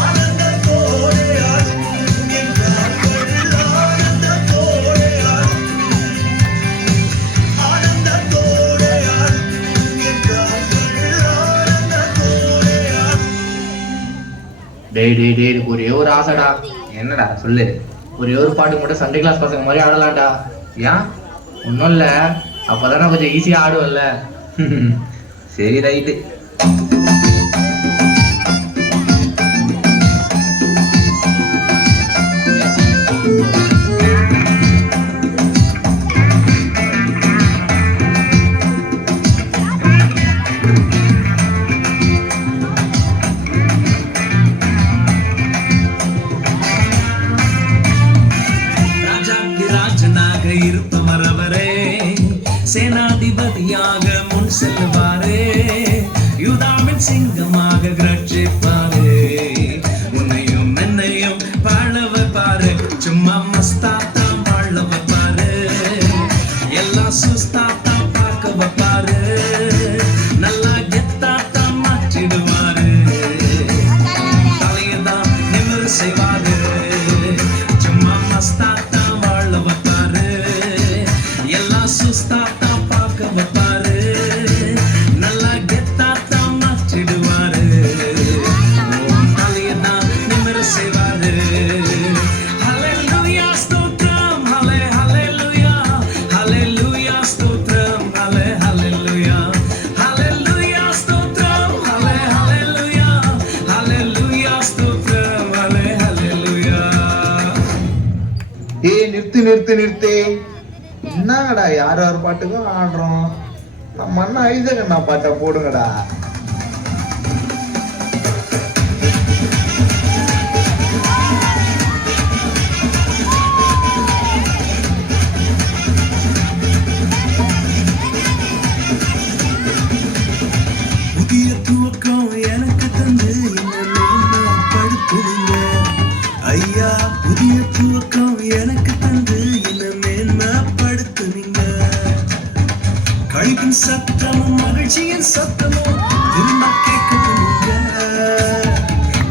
ஆனந்தத்தோடே ஆடு எங்கள் ஆனந்தத்தோடே ஆடு ஆனந்தத்தோடே ஆடு எங்கள் ஆனந்தத்தோடே ஆடு. டேய் டேய் டேய், ஒரே ஒரு ஆசைடா. என்னடா சொல்லு. ஒரே ஒரு பாட்டு மட்டும் சண்டே கிளாஸ் பசங்க மாதிரி ஆடலாம்டா. ஏன்? ஒன்றும் இல்லை, அப்போதானே கொஞ்சம் ஈஸியாக ஆடுவல்ல. சரி ரைட்டு. இருப்பவர் அவரே, சேனாதிபதியாக முன் செல்வாரே, யூதாவின் சிங்கமாக ரட்சிப்பாரே, உன்னையும் என்னையும் வாழ வைப்பாரு, சும்மா மஸ்தாத்தான் வாழ வைப்பாரு, எல்லாம் சுஸ்தாத்தான் பார்க்க வைப்பாரு, நல்லா கெத்தாத்தான் மாற்றிடுவாரு, தலையதான் நிமிர் செய்வாரு, சும்மா மஸ்தாத்தான் வாழ வைப்பாரு, எல்லாம் சுஸ்தாத்தான் பார்க்க வைப்பாரு, நல்லா கெத்தாத்தான் மாற்றிடுவாரு, தலையதான் நிமிர் செய்வாரு. ஹல்லேலூயா ஸ்தோத்திரம், ஹல்லேலூயா, ஹல்லேலூயா ஸ்தோத்திரம், ஹல்லேலூயா, ஹல்லேலூயா ஸ்தோத்திரம், ஹல்லேலூயா, ஹல்லேலூயா ஸ்தோத்திரம், ஹல்லேலூயா. ஏய் நிறுத்து என்னங்கடா யார் யார் பாட்டுக்கும் ஆடுறோம். நம்ம அண்ணா ஐசக் அண்ணா பாட்டை போடுங்கடா. புதிய துவக்கம் எனக்கு தந்து என்ன படுத்துறீங்க ஐயா, புதிய துவக்கம் எனக்கு தந்து என்ன மேன்மைப்படுத்துனீங்க. கழிப்பின் சத்தமும் மகிழ்ச்சியின் சத்தமும் திரும்ப கேட்குறீங்க.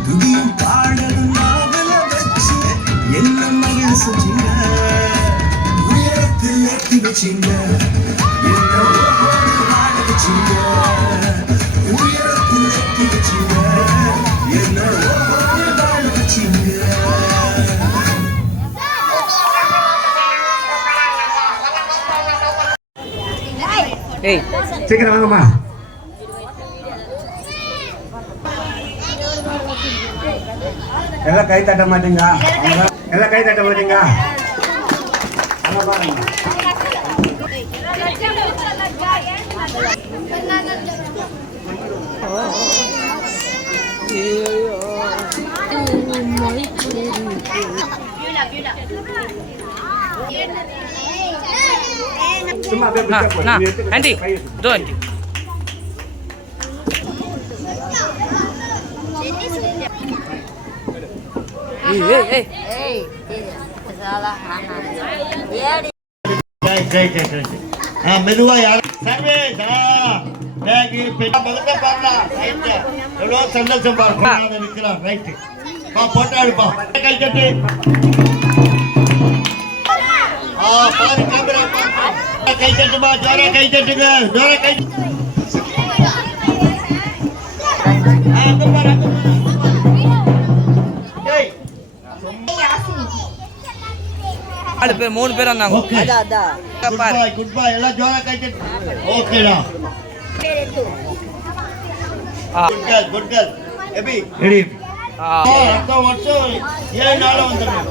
துதியும் பாடலும் நாவல வச்சு என்ன மகிழ செஞ்சீங்க. உயரத்தில் ஏற்றி வச்சீங்க, என்ன ஒவ்வொரு வாழ வச்சீங்க. உயரத்தில் ஏற்றி வச்சீங்க, என்ன ஒவ்வொரு வாழ வச்சீங்க. ஏய் சீக்கிரம் வாங்கம்மா. எல்லாம் கை தட்ட மாட்டீங்க, எல்லாம் கை தட்ட மாட்டீங்க. சும்மா ஆண்டி இதோ ஆண்டி. மெதுவா யாரும் எவ்வளோ சந்தோஷம் இருக்கிறான். ரைட்டு போட்டாடுப்பா, கை தட்டு. பாரு கேமரா, கை தட்டுமா, ஜோரா கை தட்டுங்க, ஜோரா கை. மூணு பேர் வந்தாங்க. குட் பை எல்லாம் ஜோரா கை தட்டு. ஓகேடா, குட் கேர்ள். எபி ரெடி. அடுத்த வருஷம் 7 நாள் வந்துடுறேன்.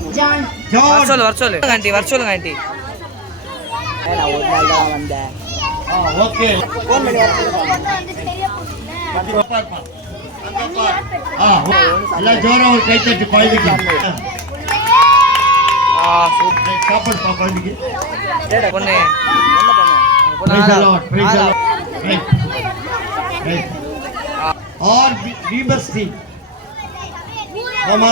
வர சொல்லுங்க ஆண்டி, வர சொல்லுங்க ஆண்டி. ஓகே எல்லாம் ஜோரா ஒரு கை தட்டு குழந்தைக்கு. சாப்பாடு குழந்தைக்கு. பொண்ணு और रीबस्टी मामा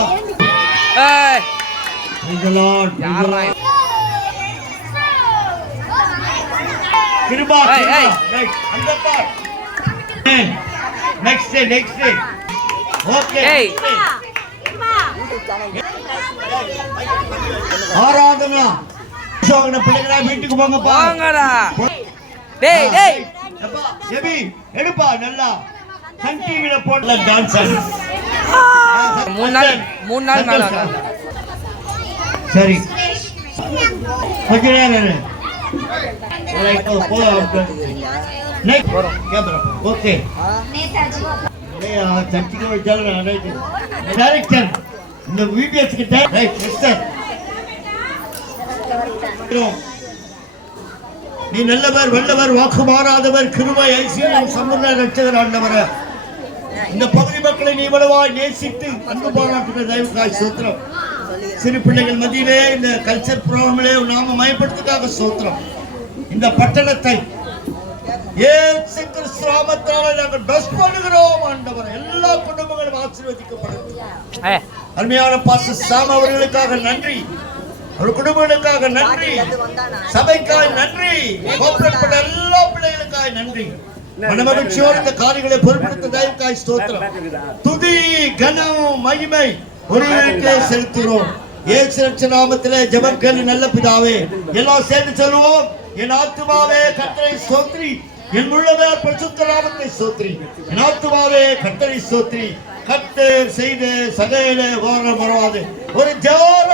praise the lord कृपा right अंदर पर next day okay ஆராதனா சோகன பிள்ளைகளா வீட்டுக்கு போங்க போங்கடா. டேய் டேய் அப்பா எபி எடுப்பா நல்லா சன் டிவில போடல டான்ஸ். 3 நாள் மேல வந்தாங்க. சரி கொஞ்ச நேரம் ரைட் போ நெக்ஸ்ட் கேமரா ஓகே சர்ச்சுக்கு வச்சாலும் டைரக்டர் இந்த வீடியோஸ் கிட்ட ரைட் மிஸ்டர் நீ நல்லவர் வல்லவர் வாக்கு மாறாதவர் கிருபை ஐஸ்வர்யம் சம்பூர்ண ரட்சகர் ஆண்டவரே, இந்த பகுதி மக்களை நீ இவ்வளவாய் நேசித்து அன்பு பாராட்டுகிற தயவுக்காய் ஸ்தோத்திரம். சிறு பிள்ளைகள் மத்தியிலே இந்த கல்ச்சர் ப்ரோக்ராமிலே நாம மயப்படுத்துக்காக ஸ்தோத்திரம். இந்த பட்டணத்தை இயேசு கிறிஸ்து நாமத்தினாலே நாங்கள் பிளஸ் பண்ணுகிறோம் ஆண்டவரே. எல்லா குடும்பங்களும் ஆசீர்வதிக்கப்படும். அருமையான பாஸ்டர் சாம் அவர்களுக்காக நன்றி, அவர் குடும்பங்களுக்காக நன்றி, சபைக்காக நன்றி, கோபப்பட்ட எல்லா பிள்ளைகளுக்காக நன்றி. மனமகிழ்ச்சியோடு இந்த காரியங்களை பொறுப்படுத்த தயவுக்காய் ஸ்தோத்திரம். துதி கனம் மகிமை ஒருவருக்கே செலுத்துகிறோம். இயேசு நாமத்திலே ஜெபம் கேளு நல்ல பிதாவே. எல்லாம் சேர்ந்து சொல்லுவோம். என் ஆத்துமாவே கர்த்தரை ஸ்தோத்திரி, என் உள்ளமே பரிசுத்த நாமத்தை ஸ்தோத்திரி. என் ஆத்துமாவே கர்த்தரை ஸ்தோத்திரி, கர்த்தர் செய்த சகையிலே வாரம் மறவாது. ஒரு ஜெபம்